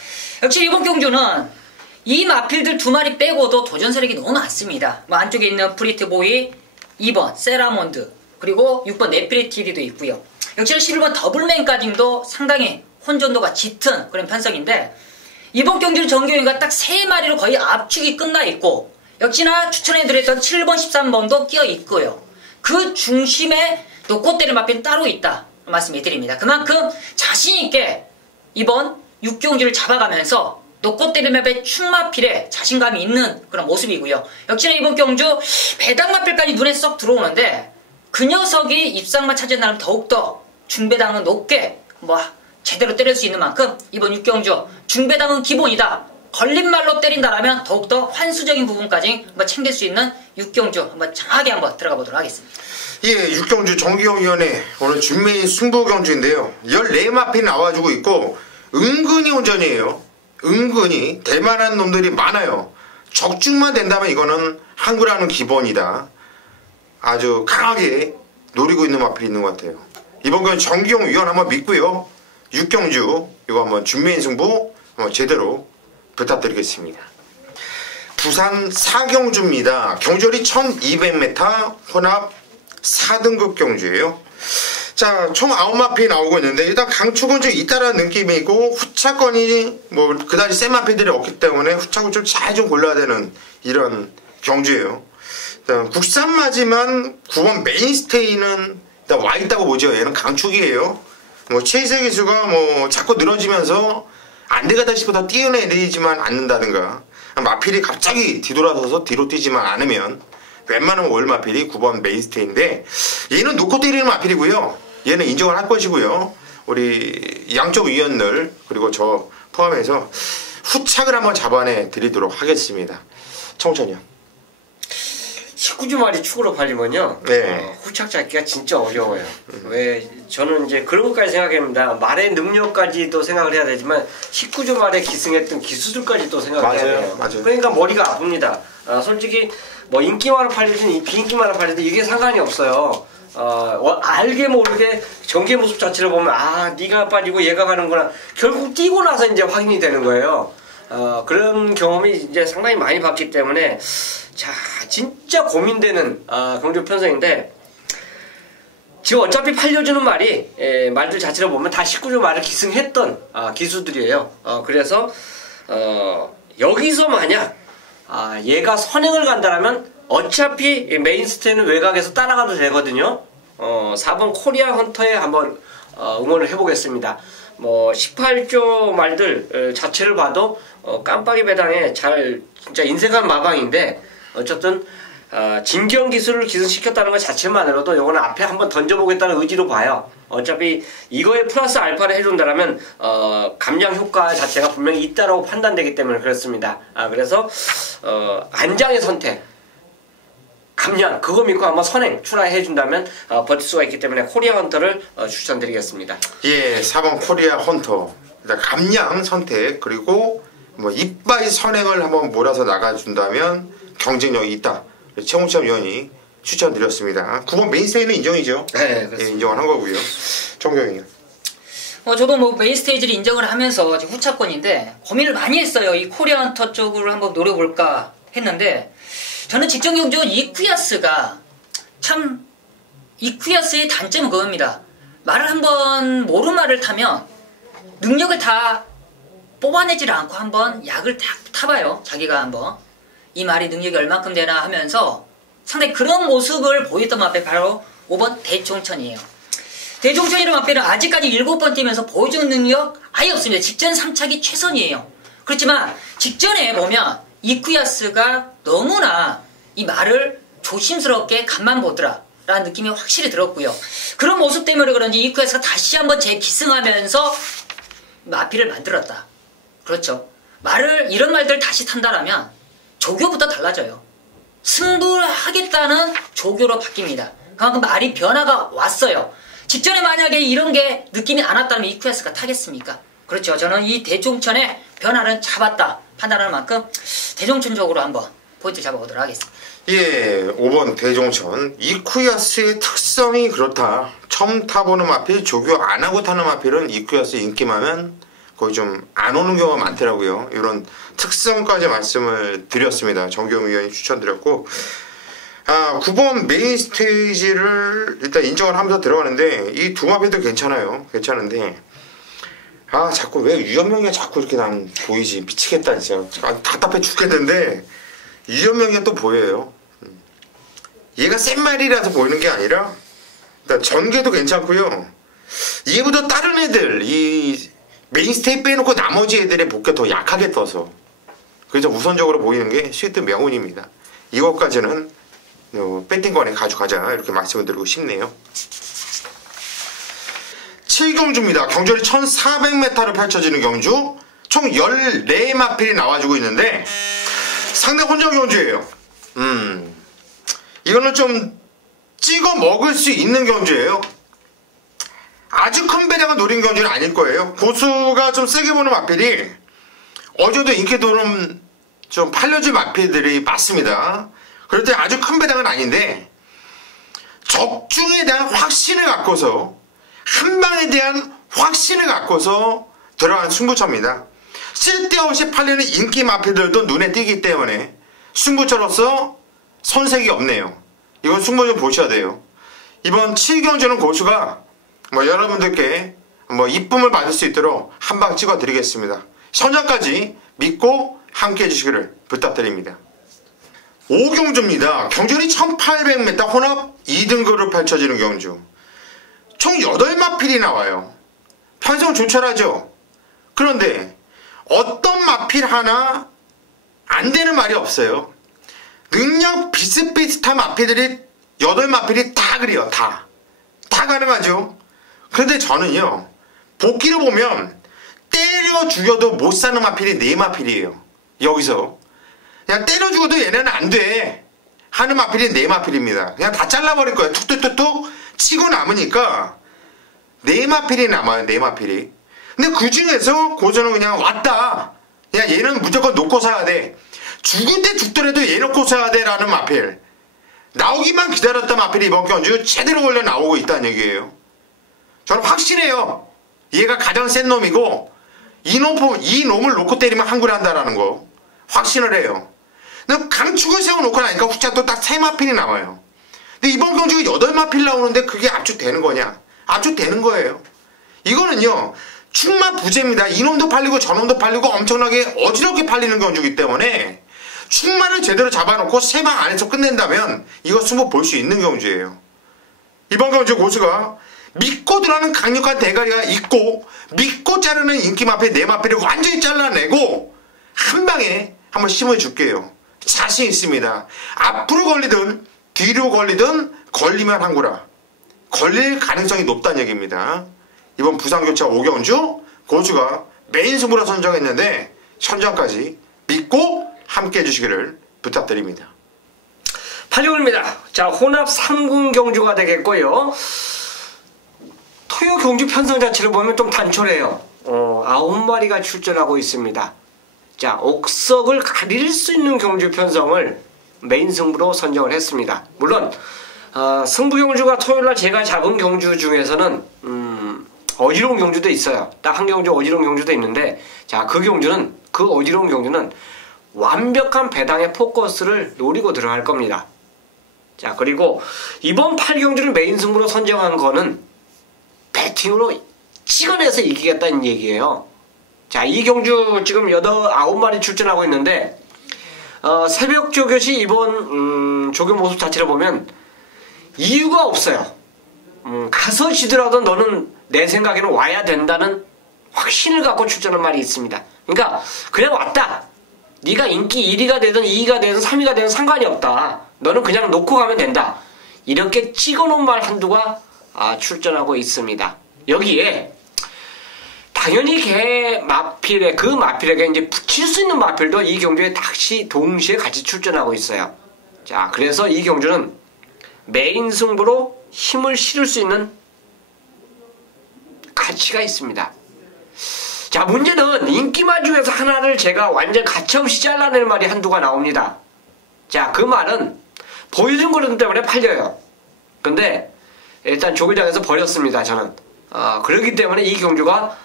역시 이번 경주는 이 마필들 2마리 빼고도 도전 세력이 너무 많습니다. 안쪽에 있는 프리트보이, 2번 세라몬드, 그리고 6번 네프리티리도 있고요. 역시 11번 더블맨까지도 상당히 혼전도가 짙은 그런 편성인데 이번 경기는 정기용이가 딱 3마리로 거의 압축이 끝나 있고 역시나 추천해드렸던 7번, 13번도 끼어 있고요. 그 중심에 놓고 때릴 마필은 따로 있다 말씀해 드립니다. 그만큼 자신있게 이번 6경주를 잡아가면서 놓고 때리는 맵에 충마필에 자신감이 있는 그런 모습이고요. 역시나 이번 경주 배당마필까지 눈에 쏙 들어오는데 그 녀석이 입상만 차지한다면 더욱더 중배당은 높게 제대로 때릴 수 있는 만큼 이번 6경주 중배당은 기본이다. 걸림말로 때린다라면 더욱더 환수적인 부분까지 챙길 수 있는 6경주 한번 장하게 한번 들어가 보도록 하겠습니다. 예, 6경주 정기용위원회 오늘 준메인 승부 경주인데요. 14마필 나와주고 있고 은근히 온전이에요. 은근히 대만한 놈들이 많아요. 적중만 된다면 이거는 한구라는 기본이다. 아주 강하게 노리고 있는 마필이 있는 것 같아요. 이번 경주 정기용 위원 한번 믿고요. 6경주 이거 한번 준메인 승부 한번 제대로 부탁드리겠습니다. 부산 4경주입니다. 경주열이 1200m 혼합 4등급 경주예요. 자, 총 9마필이 나오고 있는데 일단 강축은 좀 있다라는 느낌이고 후차권이 그다지 센 마필들이 없기 때문에 후차권 좀 잘 좀 골라야 되는 이런 경주예요. 일단 국산마지만 9번 메인스테이는 일단 와있다고 보죠. 얘는 강축이에요. 최희세 기수가 자꾸 늘어지면서 안 되겠다 싶어서 뛰어내리지만 않는다든가 마필이 갑자기 뒤돌아서서 뒤로 뛰지만 않으면 웬만하면 월마필이 9번 메인스테이인데 얘는 놓고 때리는 마필이고요. 얘는 인정을 할 것이고요. 우리 양쪽 위원들 그리고 저 포함해서 후착을 한번 잡아내 드리도록 하겠습니다. 청천이요. 19주 말이 축으로 팔리면요. 네. 후착 잡기가 진짜 어려워요. 왜 저는 이제 그런 것까지 생각합니다. 말의 능력까지도 생각을 해야 되지만 19주 말에 기승했던 기수들까지도 생각을 해야 돼요. 맞아요. 그러니까 머리가 아픕니다. 솔직히 인기만을 팔리든 비인기만을 팔리든 이게 상관이 없어요. 알게 모르게 전개 모습 자체를 보면 네가 빠지고 얘가 가는구나. 결국 뛰고 나서 이제 확인이 되는 거예요. 그런 경험이 이제 상당히 많이 봤기 때문에 자 진짜 고민되는 경주 편성인데 지금 어차피 팔려주는 말이 말들 자체를 보면 다 19주 말을 기승했던 기수들이에요. 그래서 여기서 만약 얘가 선행을 간다라면 어차피 메인스테이는 외곽에서 따라가도 되거든요. 4번 코리아 헌터에 한번 응원을 해보겠습니다. 18조 말들 자체를 봐도 깜빡이 배당에 잘 진짜 인색한 마방인데 어쨌든 진경 기술을 기승시켰다는 것 자체만으로도 이거는 앞에 한번 던져보겠다는 의지로 봐요. 어차피 이거에 플러스 알파를 해준다라면 감량 효과 자체가 분명히 있다라고 판단되기 때문에 그렇습니다. 그래서 안장의 선택 감량 그거 믿고 한번 선행 출하해준다면 버틸 수가 있기 때문에 코리아 헌터를 추천드리겠습니다. 예, 4번 코리아 헌터 감량 선택 그리고 이빠이 선행을 한번 몰아서 나가준다면 경쟁력이 있다. 최홍참 위원이 추천드렸습니다. 9번 메인스테이는 인정이죠. 네, 예, 인정을 한 거고요. 정경이요. 저도 메인스테이지를 인정을 하면서 후차권인데 고민을 많이 했어요. 이 코리아 헌터 쪽으로 한번 노려볼까 했는데 저는 직전 경주 이쿠야스가 참 이쿠야스의 단점은 그겁니다. 말을 한번 모르마를 타면 능력을 다 뽑아내질 않고 한번 약을 딱 타봐요. 자기가 한번 이 말이 능력이 얼만큼 되나 하면서 상당히 그런 모습을 보였던 마필 바로 5번 대종천이에요. 대종천이라는 마필은 아직까지 7번 뛰면서 보여주는 능력 아예 없습니다. 직전 3착이 최선이에요. 그렇지만 직전에 보면 이쿠야스가 너무나 이 말을 조심스럽게 간만 보더라 라는 느낌이 확실히 들었고요. 그런 모습 때문에 그런지 이쿠야스가 다시 한번 재기승하면서 마필을 만들었다. 그렇죠. 이런 말들 다시 탄다라면 조교부터 달라져요. 승부를 하겠다는 조교로 바뀝니다. 그만큼 말이 변화가 왔어요. 직전에 만약에 이런 게 느낌이 안 왔다면 이쿠야스가 타겠습니까? 그렇죠. 저는 이 대종천의 변화를 잡았다 판단하는 만큼 대종천 쪽으로 한번 포인트 잡아보도록 하겠습니다. 예, 5번 대종천. 이쿠야스의 특성이 그렇다. 처음 타보는 마필, 조교 안 하고 타는 마필은 이쿠야스 인기만은 거의 좀 안 오는 경우가 많더라고요. 이런 특성까지 말씀을 드렸습니다. 정경 위원이 추천드렸고 9번 메인 스테이지를 일단 인정을 하면서 들어가는데 이 두 마필도 괜찮은데 자꾸 왜 유현명이가 자꾸 이렇게 난 보이지 미치겠다 진짜 답답해 죽겠는데 유현명이가 또 보여요. 얘가 센 말이라서 보이는 게 아니라 일단 전개도 괜찮고요. 얘보다 다른 애들 이 메인스테이 빼놓고 나머지 애들의 복귀가 더 약하게 떠서 그래서 우선적으로 보이는 게 스위트 명운입니다. 이것까지는 배팅권에 가져가자 이렇게 말씀을 드리고 싶네요. 7경주입니다. 경주이 1400m로 펼쳐지는 경주 총 14마필이 나와주고 있는데 상대 혼전 경주예요. 이거는 좀 찍어 먹을 수 있는 경주예요. 아주 큰 배당을 노린 경주는 아닐 거예요. 고수가 좀 세게 보는 마필이 어제도 인기도름 좀 팔려진 마필들이 많습니다. 그럴 때 아주 큰 배당은 아닌데 적중에 대한 확신을 갖고서 한방에 대한 확신을 갖고서 들어간 승부처입니다. 쓸데없이 팔리는 인기 마필들도 눈에 띄기 때문에 승부처로서 손색이 없네요. 이건 승부 좀 보셔야 돼요. 이번 7경주는 고수가 여러분들께 이쁨을 받을 수 있도록 한방 찍어 드리겠습니다. 현장까지 믿고 함께 해주시기를 부탁드립니다. 5경주입니다. 경주이 1800m 혼합 2등급으로 펼쳐지는 경주. 총 8마필이 나와요. 편성 조촐하죠? 그런데 어떤 마필 하나 안 되는 말이 없어요. 능력 비슷비슷한 마필들이 8마필이 다 그래요. 다 가능하죠. 그런데 저는요 복귀를 보면 때려 죽여도 못 사는 마필이 4마필이에요. 여기서 그냥 때려 죽여도 얘네는 안 돼 하는 마필이 4마필입니다. 그냥 다 잘라버릴 거예요. 툭툭툭툭 치고 남으니까 4마필이 남아요. 4마필이. 근데 그 중에서 고전은 그냥 왔다. 그냥 얘는 무조건 놓고 사야 돼. 죽을 때 죽더라도 얘 놓고 사야 돼 라는 마필. 나오기만 기다렸던 마필이 이번 경주 제대로 걸려 나오고 있다는 얘기예요. 저는 확신해요. 얘가 가장 센 놈이고 이 놈을 놓고 때리면 한구를 한다라는 거 확신을 해요. 근데 강축을 세워놓고 나니까 후차 또 딱 3마필이 남아요. 근데 이번 경주가 8마필 나오는데 그게 압축되는 거냐? 압축되는 거예요. 이거는요 충마 부재입니다. 이놈도 팔리고 저놈도 팔리고 엄청나게 어지럽게 팔리는 경주이기 때문에 충마를 제대로 잡아놓고 3방 안에서 끝낸다면 이거 승부 볼 수 있는 경주예요. 이번 경주 고수가 믿고 들어가는 강력한 대가리가 있고 믿고 자르는 인기마필 4마필을 완전히 잘라내고 한방에 한번 심어줄게요. 자신 있습니다. 앞으로 걸리든 뒤로 걸리든 걸리면 한구라. 걸릴 가능성이 높다는 얘기입니다. 이번 부산교차 5경주 고수가 메인 승부로 선정했는데 현장까지 믿고 함께 해주시기를 부탁드립니다. 8경주입니다. 자, 혼합 3군 경주가 되겠고요. 토요 경주 편성 자체를 보면 좀 단촐해요. 9마리가 출전하고 있습니다. 자, 옥석을 가릴 수 있는 경주 편성을 메인 승부로 선정을 했습니다. 물론 승부 경주가 토요일날 제가 잡은 경주 중에서는 어지러운 경주도 있어요. 딱 한 경주 어지러운 경주도 있는데, 자, 그 어지러운 경주는 완벽한 배당의 포커스를 노리고 들어갈 겁니다. 자, 그리고 이번 8경주를 메인 승부로 선정한 거는 배팅으로 찍어내서 이기겠다는 얘기예요. 자, 이 경주 지금 9마리 출전하고 있는데 새벽 조교시 이번 조교 모습 자체를 보면 이유가 없어요. 가서 지더라도 너는 내 생각에는 와야 된다는 확신을 갖고 출전한 말이 있습니다. 그러니까 그냥 왔다. 네가 인기 1위가 되든 2위가 되든 3위가 되든 상관이 없다. 너는 그냥 놓고 가면 된다. 이렇게 찍어놓은 말 한두가 출전하고 있습니다. 여기에 당연히 그 마필에게 이제 붙일 수 있는 마필도 이 경주에 다시 동시에 같이 출전하고 있어요. 자, 그래서 이 경주는 메인 승부로 힘을 실을 수 있는 가치가 있습니다. 자, 문제는 인기마 중에서 하나를 제가 완전 가차없이 잘라낼 말이 한두가 나옵니다. 자, 그 말은 보여준 거름 때문에 팔려요. 근데 일단 조기장에서 버렸습니다. 저는 그렇기 때문에 이 경주가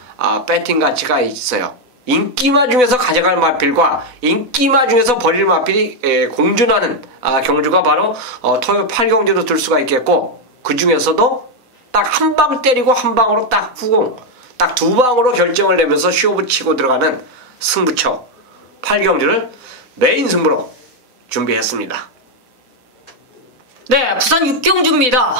배팅 가치가 있어요. 인기마 중에서 가져갈 마필과 인기마 중에서 버릴 마필이 공존하는 경주가 바로 토요 8경주로 들 수가 있겠고, 그 중에서도 딱 한 방 때리고 한 방으로 딱 후공, 딱 2방으로 결정을 내면서 쇼부 치고 들어가는 승부처 8경주를 메인 승부로 준비했습니다. 네, 부산 6경주입니다.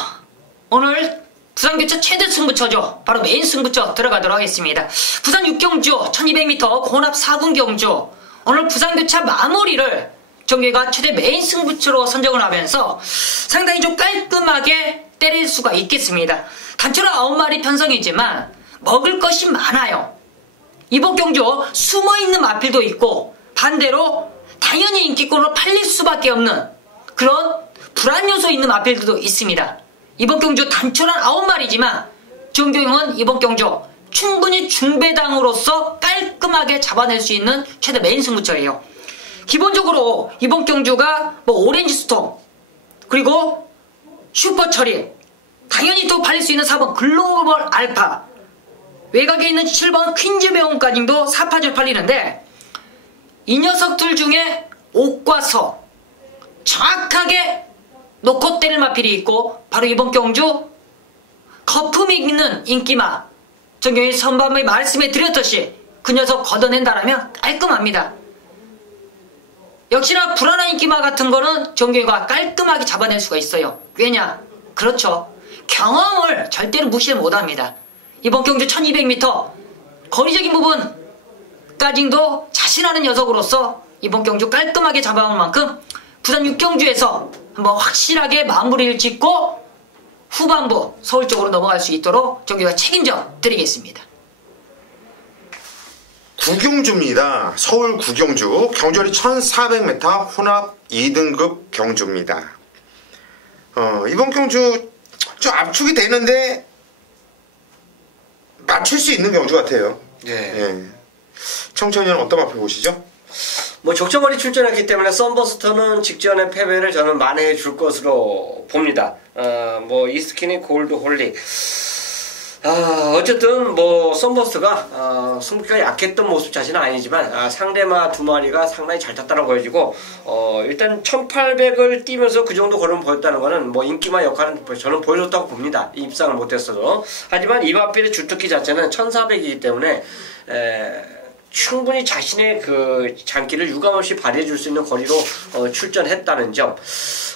오늘 부산교차 최대 승부처죠. 바로 메인 승부처 들어가도록 하겠습니다. 부산 6경주 1200m 혼합 4군 경주. 오늘 부산교차 마무리를 정규가 최대 메인 승부처로 선정을 하면서 상당히 좀 깔끔하게 때릴 수가 있겠습니다. 단체로 9마리 편성이지만 먹을 것이 많아요. 이번 경주 숨어있는 마필도 있고 반대로 당연히 인기권으로 팔릴 수밖에 없는 그런 불안 요소 있는 마필들도 있습니다. 이번 경주 단촐한 9마리지만 정규형은 이번 경주 충분히 중배당으로서 깔끔하게 잡아낼 수 있는 최대 메인 승부처예요. 기본적으로 이번 경주가 뭐 오렌지 스톰 그리고 슈퍼처리 당연히 또 팔릴 수 있는 4번 글로벌 알파 외곽에 있는 7번 퀸즈 배움까지도 4파절 팔리는데 이 녀석들 중에 옥과 서 정확하게 놓고 때릴 마필이 있고 바로 이번 경주 거품이 있는 인기마 정경이 선반에 말씀해 드렸듯이 그 녀석 걷어낸다라면 깔끔합니다. 역시나 불안한 인기마 같은 거는 정경이가 깔끔하게 잡아낼 수가 있어요. 왜냐? 그렇죠. 경험을 절대로 무시를 못합니다. 이번 경주 1200m 거리적인 부분까지도 자신하는 녀석으로서 이번 경주 깔끔하게 잡아올 만큼 부산 6경주에서 한번 확실하게 마무리를 짓고 후반부 서울 쪽으로 넘어갈 수 있도록 정규가 책임져 드리겠습니다. 9경주입니다. 서울 9경주 경주거리 1400m 혼합 2등급 경주입니다. 이번 경주 좀 압축이 되는데 맞출 수 있는 경주 같아요. 예. 청천이는 어떤 마필 보시죠? 뭐 적정거리 출전했기 때문에 썬버스터는 직전의 패배를 저는 만회해 줄 것으로 봅니다. 뭐 이스키니 골드 홀릭. 어쨌든 뭐 썬버스터가 승부가 약했던 모습 자체는 아니지만 상대마 두 마리가 상당히 잘 탔다고 보여지고 일단 1800을 뛰면서 그 정도 걸음을 보였다는 거는 뭐 인기마 역할은 저는 보여줬다고 봅니다. 입상을 못했어도. 하지만 이마필의 주특기 자체는 1400이기 때문에 충분히 자신의 그 장기를 유감없이 발휘해 줄 수 있는 거리로 출전했다는 점.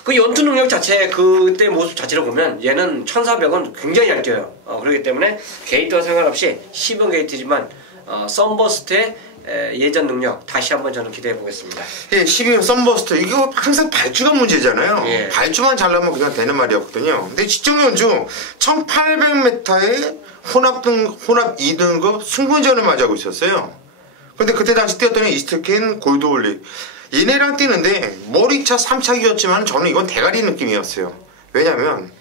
그 연투 능력 자체, 그때 모습 자체를 보면 얘는 1400은 굉장히 잘 뛰어요. 그렇기 때문에 게이트와 상관없이 10번 게이트지만 썬버스트의 예전 능력 다시 한번 저는 기대해 보겠습니다. 예, 12번 썬버스트 이거 항상 발주가 문제잖아요. 예. 발주만 잘나면 그냥 되는 말이었거든요. 근데 직전 연주 1800m에 혼합 2등급 승분전을 맞이하고 있었어요. 근데 그때 당시 뛰었던 이스트킨 골드홀릭 얘네랑 뛰는데 머리차 3차기였지만 저는 이건 대가리 느낌이었어요. 왜냐면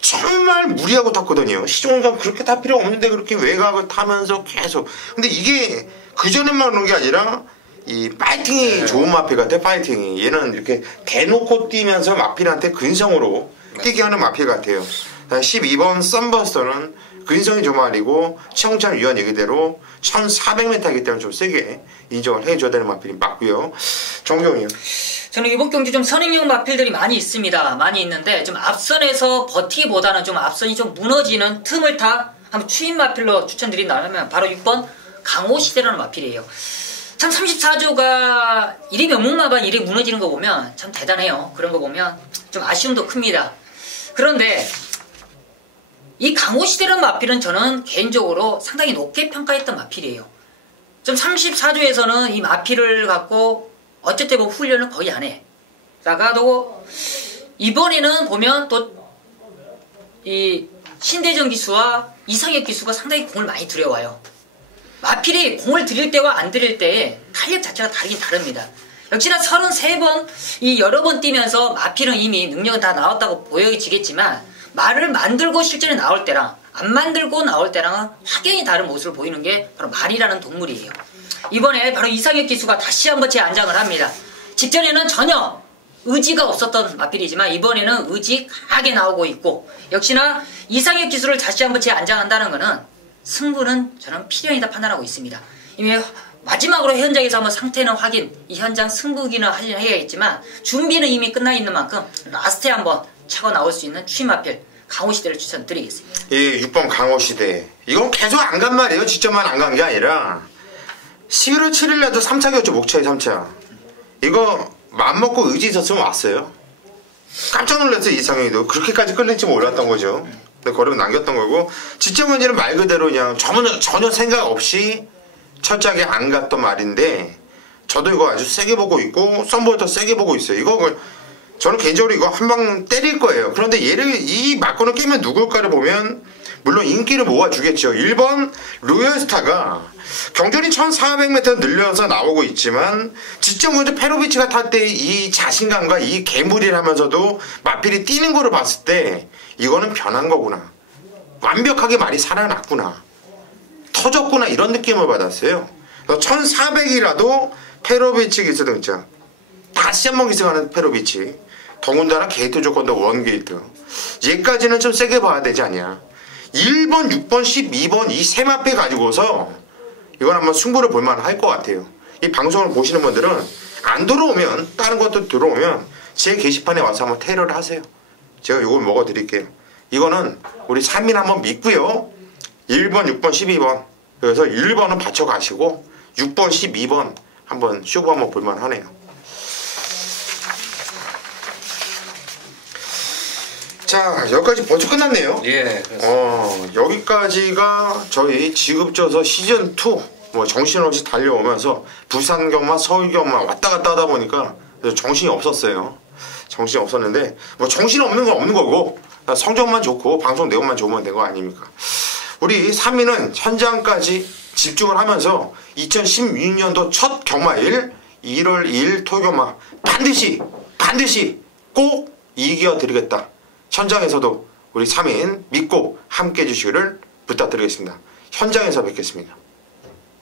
정말 무리하고 탔거든요. 시종감 그렇게 탈 필요 없는데 그렇게 외곽을 타면서 계속. 근데 이게 그전에만 오는 게 아니라 이 파이팅이 좋은 마필 같아. 파이팅이 얘는 이렇게 대놓고 뛰면서 마필한테 근성으로 뛰게 하는 마필 같아요. 12번 썬버스터는 근성이 좀 아니고 청천 위원 얘기대로 1400m이기 때문에 좀 세게 인정을 해줘야 되는 마필이 맞고요. 정경이요. 저는 이번 경기 좀 선행용 마필들이 많이 있습니다. 많이 있는데 좀 앞선에서 버티기보다는 좀 앞선이 좀 무너지는 틈을 타 한번 추인 마필로 추천드린다면 바로 6번 강호시대라는 마필이에요. 참 34조가 이리 명목마반 이리 무너지는 거 보면 참 대단해요. 그런 거 보면 좀 아쉬움도 큽니다. 그런데 이 강호시대라는 마필은 저는 개인적으로 상당히 높게 평가했던 마필이에요. 좀 34조에서는 이 마필을 갖고 어쨌든 뭐 훈련을 거의 안 해. 다가도 이번에는 보면 또 이 신대정 기수와 이상혁 기수가 상당히 공을 많이 들여와요. 마필이 공을 들일 때와 안 들일 때의 탄력 자체가 다르긴 다릅니다. 역시나 33번 이 여러 번 뛰면서 마필은 이미 능력은 다 나왔다고 보여지겠지만 말을 만들고 실전에 나올 때랑 안 만들고 나올 때랑은 확연히 다른 모습을 보이는 게 바로 말이라는 동물이에요. 이번에 바로 이상혁 기수가 다시 한번 재안장을 합니다. 직전에는 전혀 의지가 없었던 마필이지만 이번에는 의지 강하게 나오고 있고 역시나 이상혁 기수를 다시 한번 재안장한다는 것은 승부는 저는 필연이다 판단하고 있습니다. 이미 마지막으로 현장에서 한번 상태는 확인, 이 현장 승부기는 해야겠지만 준비는 이미 끝나 있는 만큼 라스트에 한번 차고 나올 수 있는 추임마필 강호시대를 추천드리겠습니다. 예, 6번 강호시대. 이건 계속 안 간 말이에요. 직접만 안 간 게 아니라 11월 7일날도 3차기였죠. 목차에 3차. 이거 맘먹고 의지 있었으면 왔어요. 깜짝 놀랐어요. 이상형이도. 그렇게까지 끌릴지 몰랐던 거죠. 거르고 남겼던 거고, 지적은지는 말 그대로 그냥 전혀 생각 없이 철저하게 안 갔던 말인데, 저도 이거 아주 세게 보고 있고 썸보도 세게 보고 있어요. 이거 저는 개인적으로 이거 한 방 때릴 거예요. 그런데 이 막고는 깨면 누굴까를 보면 물론 인기를 모아주겠죠. 1번 로열스타가 경준이 1400m 늘려서 나오고 있지만 지점 먼저 페로비치가 탈 때 이 자신감과 이 개무리하면서도 마필이 뛰는 거를 봤을 때 이거는 변한 거구나. 완벽하게 말이 살아났구나. 터졌구나. 이런 느낌을 받았어요. 1400이라도 페로비치 기스 등장. 다시 한번 기승하는 페로비치. 더군다나 게이트 조건도 원게이트. 얘까지는 좀 세게 봐야 되지 않냐. 1번, 6번, 12번 이 세 마페 가지고서 이건 한번 승부를 볼만 할 것 같아요. 이 방송을 보시는 분들은 안 들어오면 다른 것도 들어오면 제 게시판에 와서 한번 테러를 하세요. 제가 이걸 먹어드릴게요. 이거는 우리 3인 한번 믿고요. 1번, 6번, 12번 그래서 1번은 받쳐가시고 6번, 12번 한번 쇼부 한번 볼만 하네요. 자, 여기까지 벌써 끝났네요. 예, 그렇습니다. 여기까지가 저희 지급조서 시즌2 뭐 정신없이 달려오면서 부산 경마, 서울 경마 왔다 갔다 하다 보니까 정신이 없었어요. 정신이 없었는데 뭐 정신 없는 건 없는 거고 성적만 좋고 방송 내용만 좋으면 된 거 아닙니까? 우리 3위는 현장까지 집중을 하면서 2016년도 첫 경마일 1월 2일 토경마 반드시 꼭 이겨드리겠다. 현장에서도 우리 3인 믿고 함께 해주시기를 부탁드리겠습니다. 현장에서 뵙겠습니다.